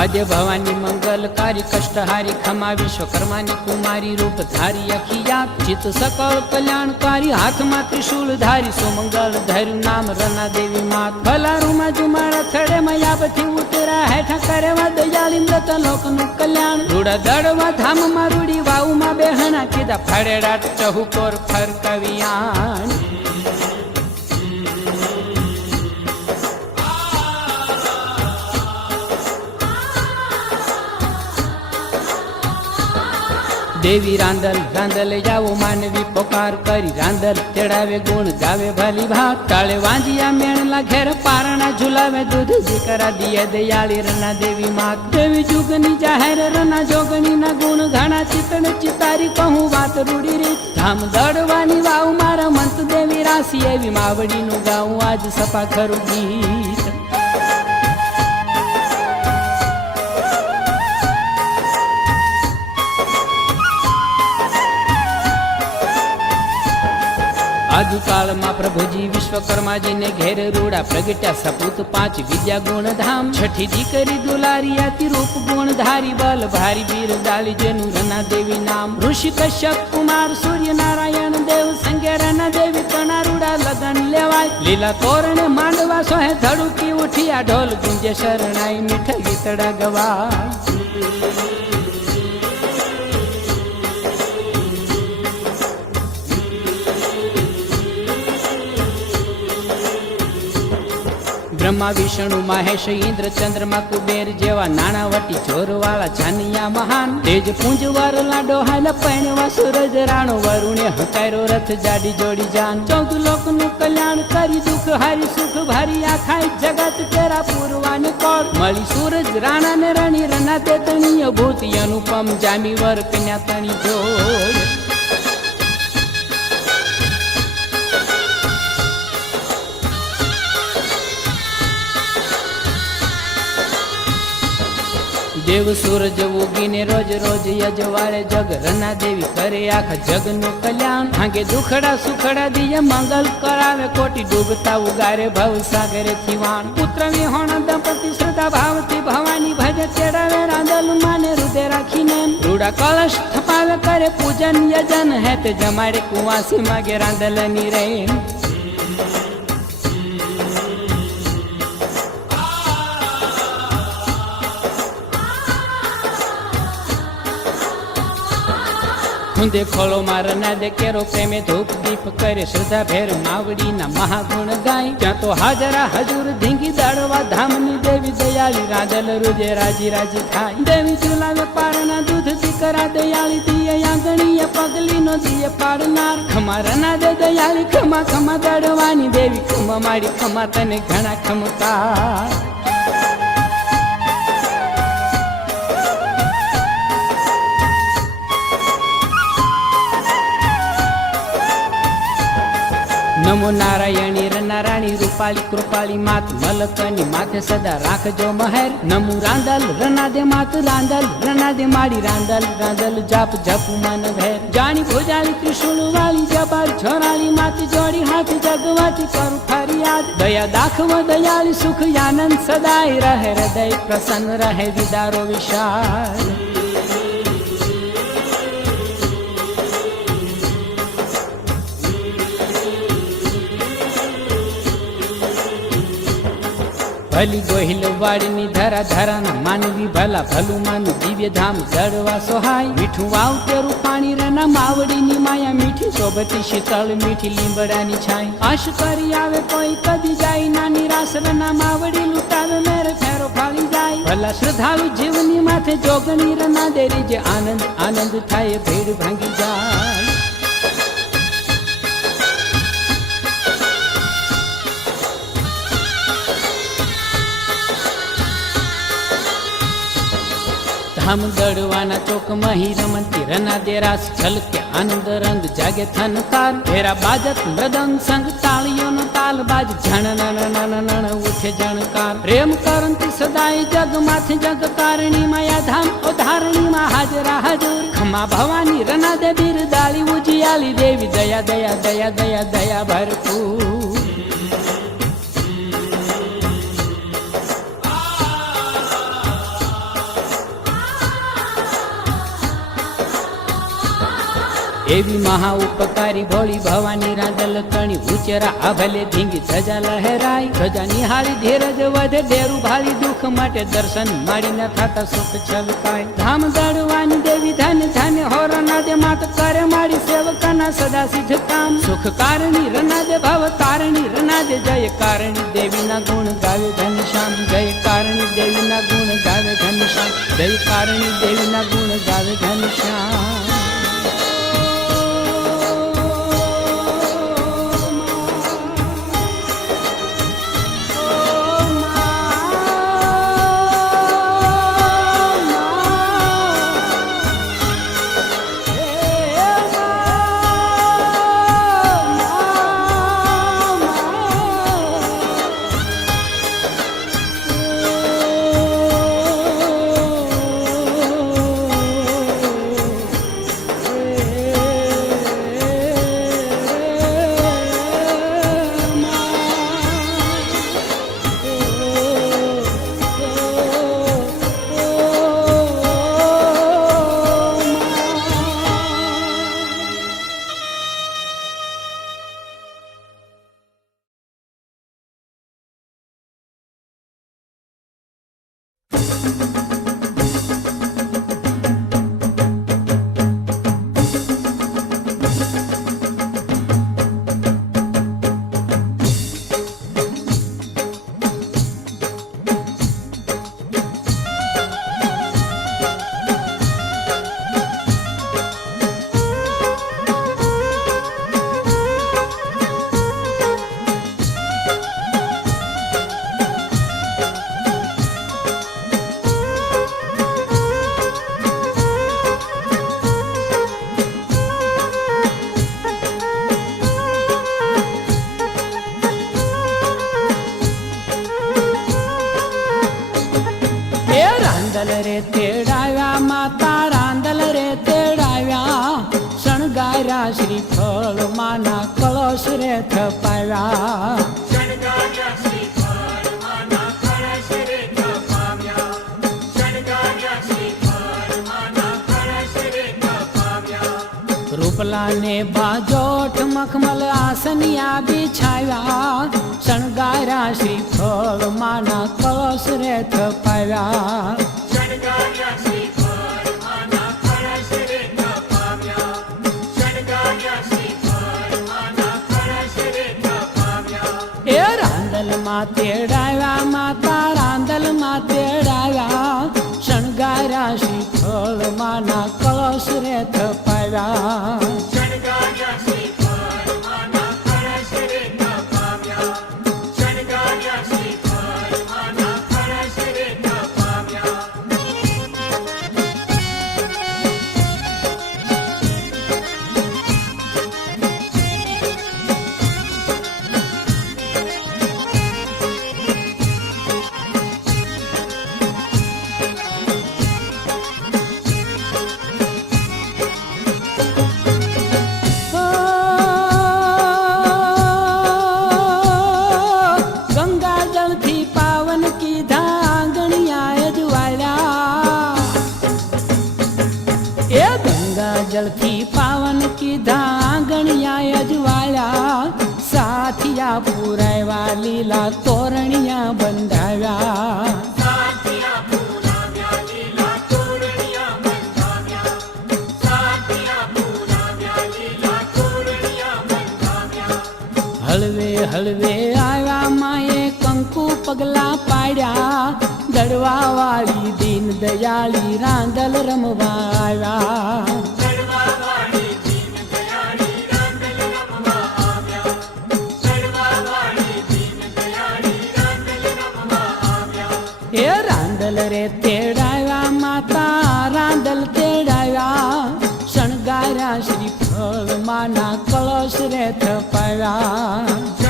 આદ્ય ભવાની મંગલકારી કષ્ટહારી ખમા વિશ્વકર્માની કુમારી રૂપ ધારી અખિયા ચિત સકળ કલ્યાણકારી હાથમાં ત્રિશૂળ ધારી સુમંગલ ધૈર્યું નામ રના દેવી માત ભલારૂમાં જુમાડા થડે મયાપથી ઉતરા હેઠા કરેવા દયાળી મૃત લોકનું કલ્યાણ રૂડા દડવા ધામમાં રૂડી વાવમાં બેહના કીધા ફળેડાટ ચહુકોર ફરકવિયાણ દેવી રાંદલ રાંદલ જાવો માનવી પોકાર કરી રાંદલ તેડાવે ગુણ ગાવે ભાલી ભાગ તાળે વાંજિયા મેણલા ઘેર પારણા ઝુલાવે દૂધ જીકરા દિયે દયાળી રના દેવી માત દેવી જુગની જાહેર રના જોગણી ના ગુણ ઘણા ચિતણ ચિતારી કહું વાત રૂડી રીત ધામ દડવાની વાવ મારા મંત દેવી રાશી એવી માવડીનું ગાવું આજ સપા ખરું ગીત આદિકાળમાં પ્રભુજી વિશ્વકર્માજીને ઘેર રૂડા પ્રગટ્યા સપૂત પાંચ વિદ્યા ગુણ ધામ છઠ્ઠી દીકરી દુલારી અતિ રૂપ ગુણ ધારી બલ ભારી વીર દાળી જેનું રના દેવી નામ ઋષિ કશ્યપ કુમાર સૂર્ય નારાયણ દેવ સંગે રના દેવી તણા રૂડા લગન લેવાય લીલા તોરણે માંડવા સોહે ધડુકી ઉઠી ઢોલ ગુંજે શરણાઈ મીઠ ગીતડા ગવાય બ્રહ્મા વિષ્ણુ મહેશ ઇન્દ્ર ચંદ્રમા કુબેર જેવા નાણાવટી ચોરવાળા જાનિયા મહાન તેજ પુંજ વરલા ડોહાલ પૈણવા સૂરજ રાણો વરુણે હકારો રથ જાડી જોડી જાન 14 લોકનું કલ્યાણ કરી દુઃખ હારી સુખ ભારી આખાય જગત તેરા પૂરવાને કોળ મળી સૂરજ રાણા ને રણી રના તે તણીય ભૂતિ અનુપમ જામી વર કન્યા તણી જોડ દેવ સૂરજ ઉગીને રોજ રોજ યજવાળે જગ રના દેવી કરે આખા જગનું કલ્યાણ હાંગે દુખડા સુખડા દિયે મંગલ કરાવે કોટી ડૂબતા ઉગારે ભવ સાગરે થીવાણ પુત્ર વિહોણ દંપતિ શ્રદ્ધા ભાવથી ભવાની ભજે ચડાવે રાંદલ માને હૃદય રાખીને રૂડા કળશ થપાવે કરે પૂજન યજન હે તે જમાડે કુવાસી માગે રાંદલની રે ઊંધે ખોળો મારના દે કેરો પ્રેમે ધૂપ દીપ કરે શ્રદ્ધા ભેર માવડીના મહાગુણ ગાય ત્યાં તો હાજરા હજુર ધીંગી દાડવા ધામની દેવી દયાળી રાંદલ રૂજે રાજી રાજી થાય દેવી ચુલાવે પારના દૂધ દીકરા દયાળી દિયે આંગણીએ પગલીનો દિયે પાડનાર ખમા રના દે દયાળી ખમા ખમા દાડવાની દેવી ખમા માડી ખમા તને ઘણા ખમકાર નમો નારાયણી રનારાણી રૂપાલી કૃપાલી માત મલકની માથે સદા રાખજો મહેર નમુ રાંદલ રનાદે માત રાંદલ રનાદે માડી રાંદલ રાંદલ જાપ જપ મન ભેર જાણી ભોજાલી ત્રિશુળ વાળી જબાર છોરાલી માત જોડી હાથ જગવાતી કરું ફરિયાદ દયા દાખવ દયાળી સુખ આનંદ સદાય રહે હૃદય પ્રસન્ન રહે વિદારો વિશાળ ભલી ગોહિલ વાળની ધરા ધરાના માનવી ભલા ભલું માનું દિવ્ય ધામ જળવા સોહાય મીઠું વાવતેરું પાણી રેના માવડીની માયા મીઠી સોબતી શીતળ મીઠી લીંબડાની છાય આશ કરી આવે કોઈ કદી જાય નાની રાસ રેના માવડી લૂંટાવે મેરે ફેરો ફાળી જાય ભલા શ્રદ્ધાળુ જીવની માથે જોગણી રના દેરી જે આનંદ આનંદ થાય ભીડ ભાંગી જાય ધામ દડવાના ચોકમાં હી રમતી રના દેરાસ છલકે આનંદ રંગ જાગે થનકાર ફેરા બાજત મૃદંગ સંગ તાળીઓનો તાલ બાજ ઝણ ઉઠે જણકાર પ્રેમ કરંતી સદાય જગ માથે જગ કારણી માયા ધામ ઉધારણીમાં હાજરા હજુર ખમા ભવાની રના દે બીર દાળી ઉજિયાલી દેવી દયા દયા દયા દયા દયા ભરપૂર એવી મહા ઉપકારી ભોળી ભવાની રાંદલ કણી ઉચેરા આભલે ધીંગી ધજા લહેરાય ધજા નિહાળી ધીરજ વધે ડેરું ભાળી દુઃખ માટે દર્શન માડી ન થતા સુખ છલકાય ધામ દડવાની દેવી ધન ધન હો રના દે માત કરે માડી સેવકના સદા સિદ્ધ કામ સુખ કારણી રના દે ભવ તારણી રના દે જય કારણી દેવીના ગુણ ગાવે ઘનશ્યામ જય કારણી દેવીના ગુણ ગાવે ઘનશ્યામ જય કારણી દેવીના ગુણ ગાવે ઘનશ્યામ રાંદલ રે તેડાવ્યા માતા રાંદલ રે તેડાવ્યા શણગાર્યા શ્રીફળ માના કળશ રે થપાવ્યા શણગાર્યા શ્રીફળ માના કળશ રે થપાવ્યા શણગાર્યા શ્રીફળ માના કળશ રે થપાવ્યા રૂપલાને બાજોઠ મખમલ આસનિયા બિછાવ્યા શણગાર્યા શ્રીફળ માના કળશ રે થપાવ્યા શણગાર્યા શ્રીફળ માના કળશ રે થપાવ્યા શણગાર્યા શ્રીફળ માના કળશ રે થપાવ્યા એ રાંદલમાં તેડાવ્યા માતા રાંદલમાં તેડાવ્યા શણગાર્યા શ્રીફળ માના કળશ રે થપાવ્યા શણગાર્યા શ્રીફળ માના કળશ રે થપાવ્યા શણગાર્યા શ્રીફળ માના કળશ રે થપાવ્યા સાથિયા પુરાવ્યા લીલા તોરણિયા બંધાવ્યા હળવે હળવે આવ્યા માએ કંકુ પગલા પાડ્યા દડવા વાળી દીન દયાળી રાંદલ રમવા આવ્યા એ રાંદલ રે તેડાવ્યા માતા રાંદલ તેડાવ્યા શણગાર્યા શ્રીફળ માના કળશ રે થપાવ્યા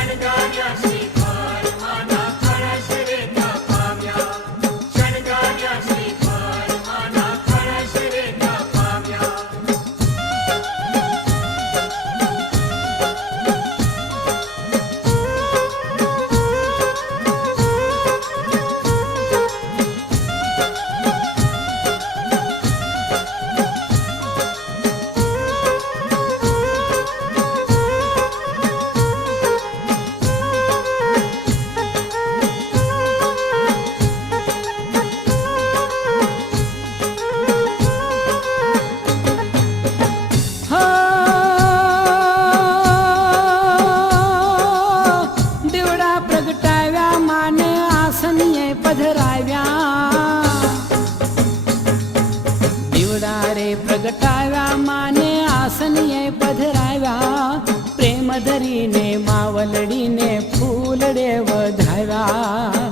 પ્રગટાવ્યા માને આસનીએ પધરાવ્યા પ્રેમ ધરીને માવલડીને ફૂલડે વધાવ્યા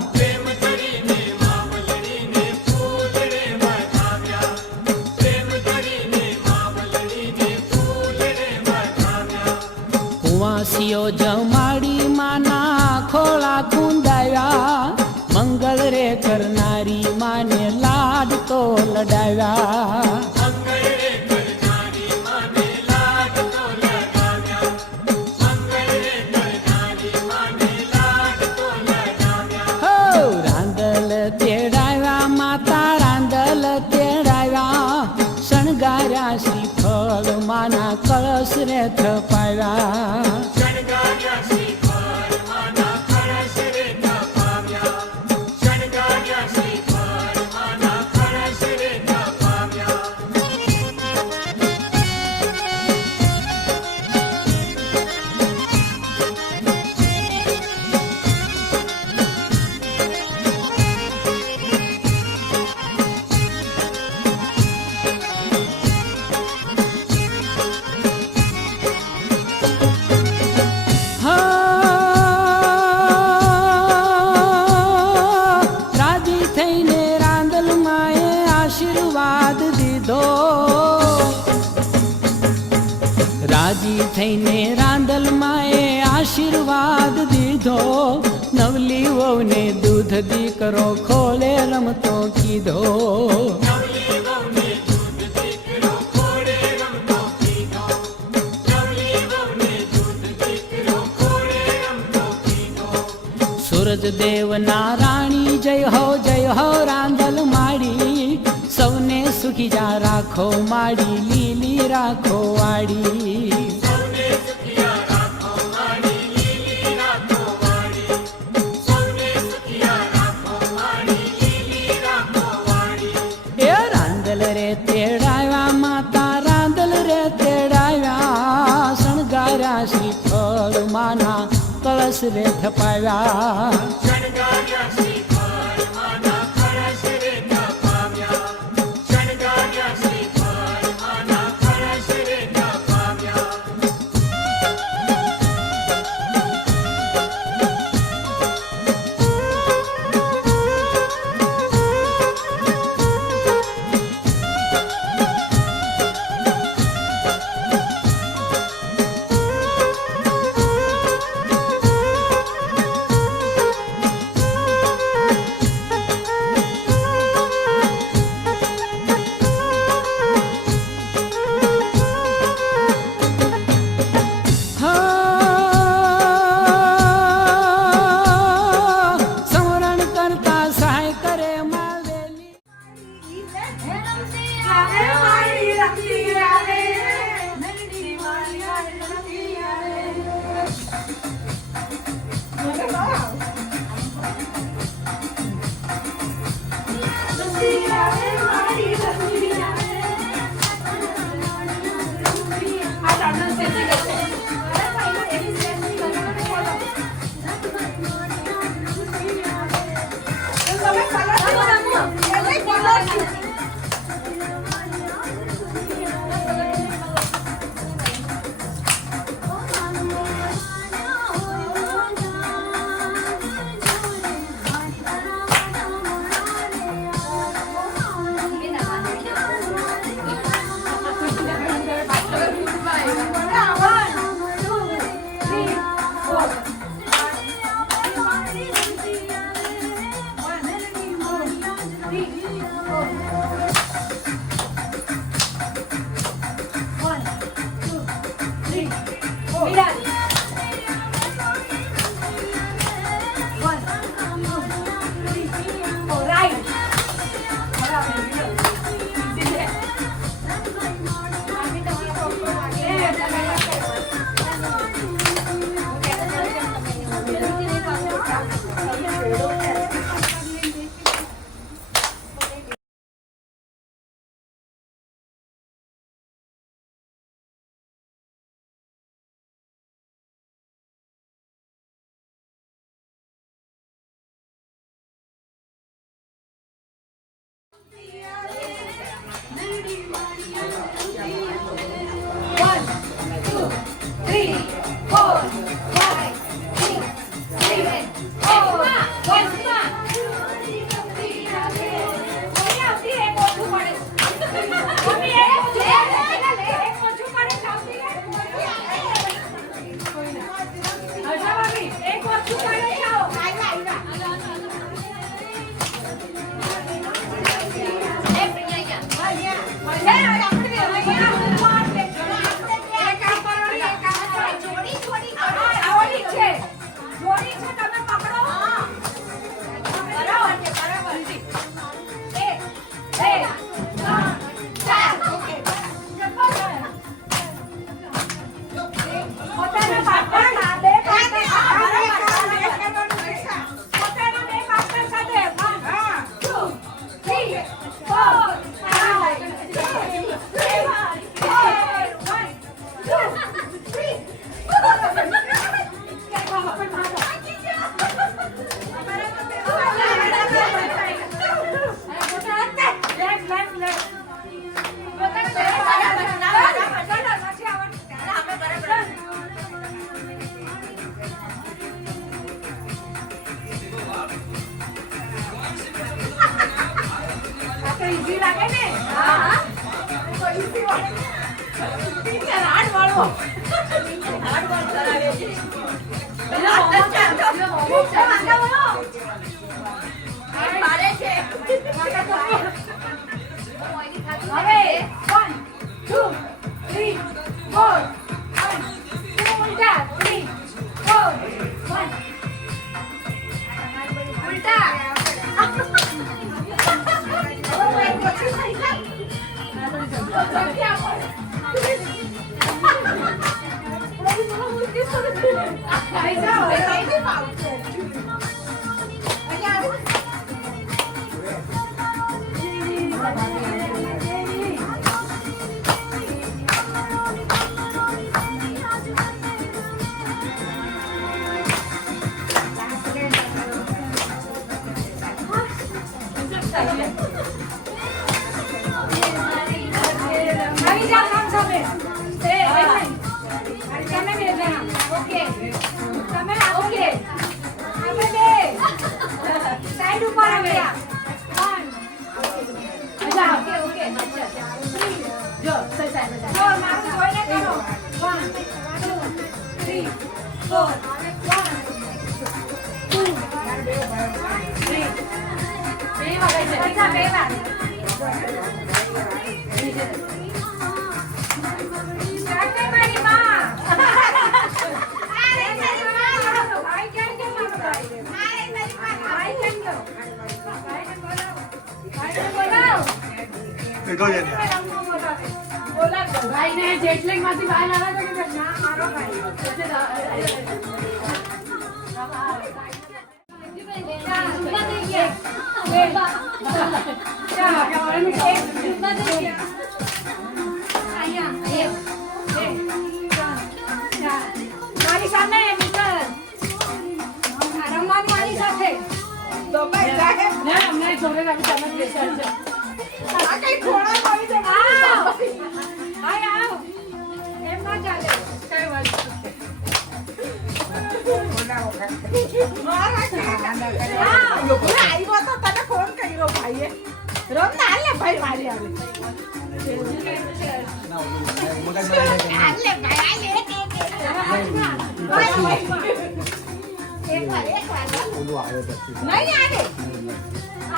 કુંવાસીઓ જમાડી માના ખોળા કુંદાવ્યા મંગળ રે કરનારી માને લાડ તો લડાવ્યા રાંદલ તેડાવ્યા માતા રાંદલ તેડાવ્યા શણગાર્યા શ્રીફળ માના કળશ રે થપાવ્યા રાજી થઈને રાંદલ માએ આશીર્વાદ દીધો નવલી વહુને દૂધ દીકરો ખોલે રમતો કીધો સૂરજ દેવના રાણી જય હો રાંદલ માડી સૌને સુખી જા રાખો માડી લીલી રાખો વાડી એ રાંદલ રે તેડાવ્યા માતા રાંદલ રે તેડાવ્યા શણગાર્યા શ્રીફળ માના કળશ રે થપાવ્યા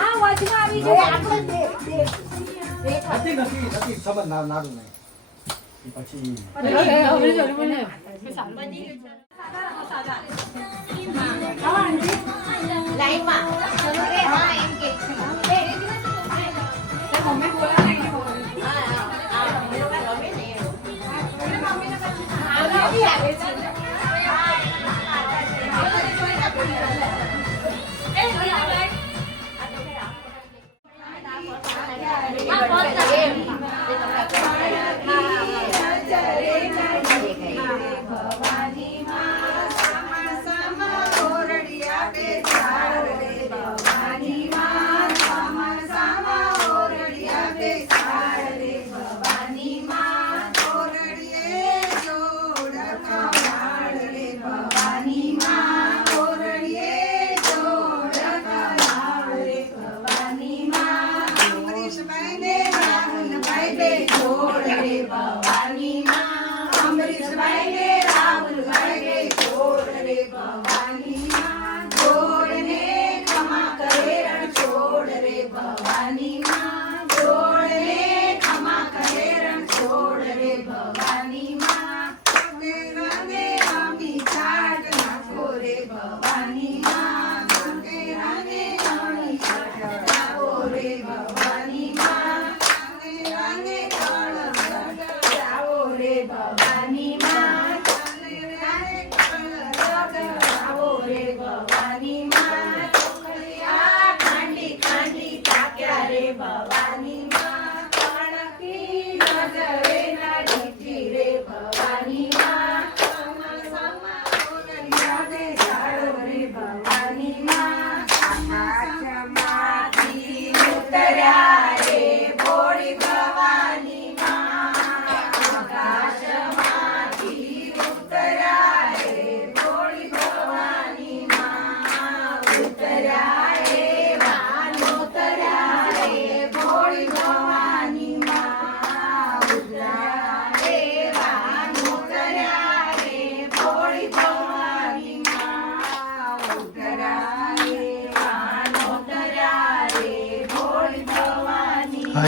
હા વચમાં આવી જાય નથી ખબર નાડું નહીં પછી લાઈનમાં ચલો રે હા એમ કે છે મમ્મી બોલા નહીં હા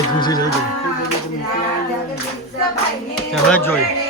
ખુશી જઈ ગઈ હવે જોઈ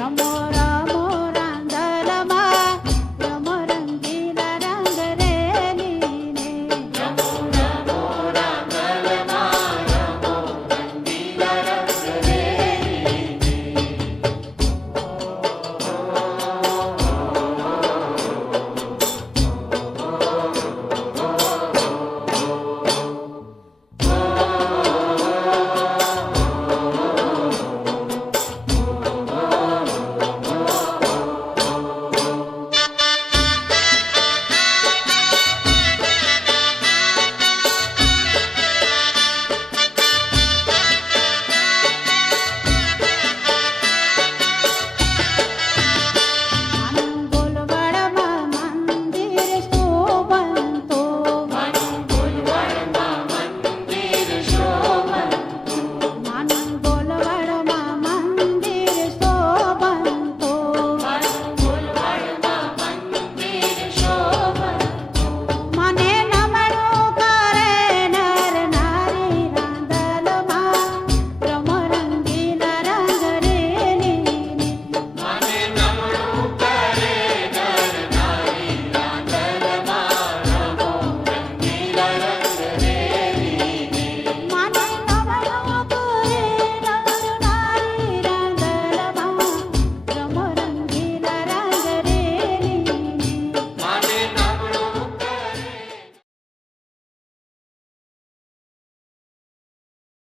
રમો રામ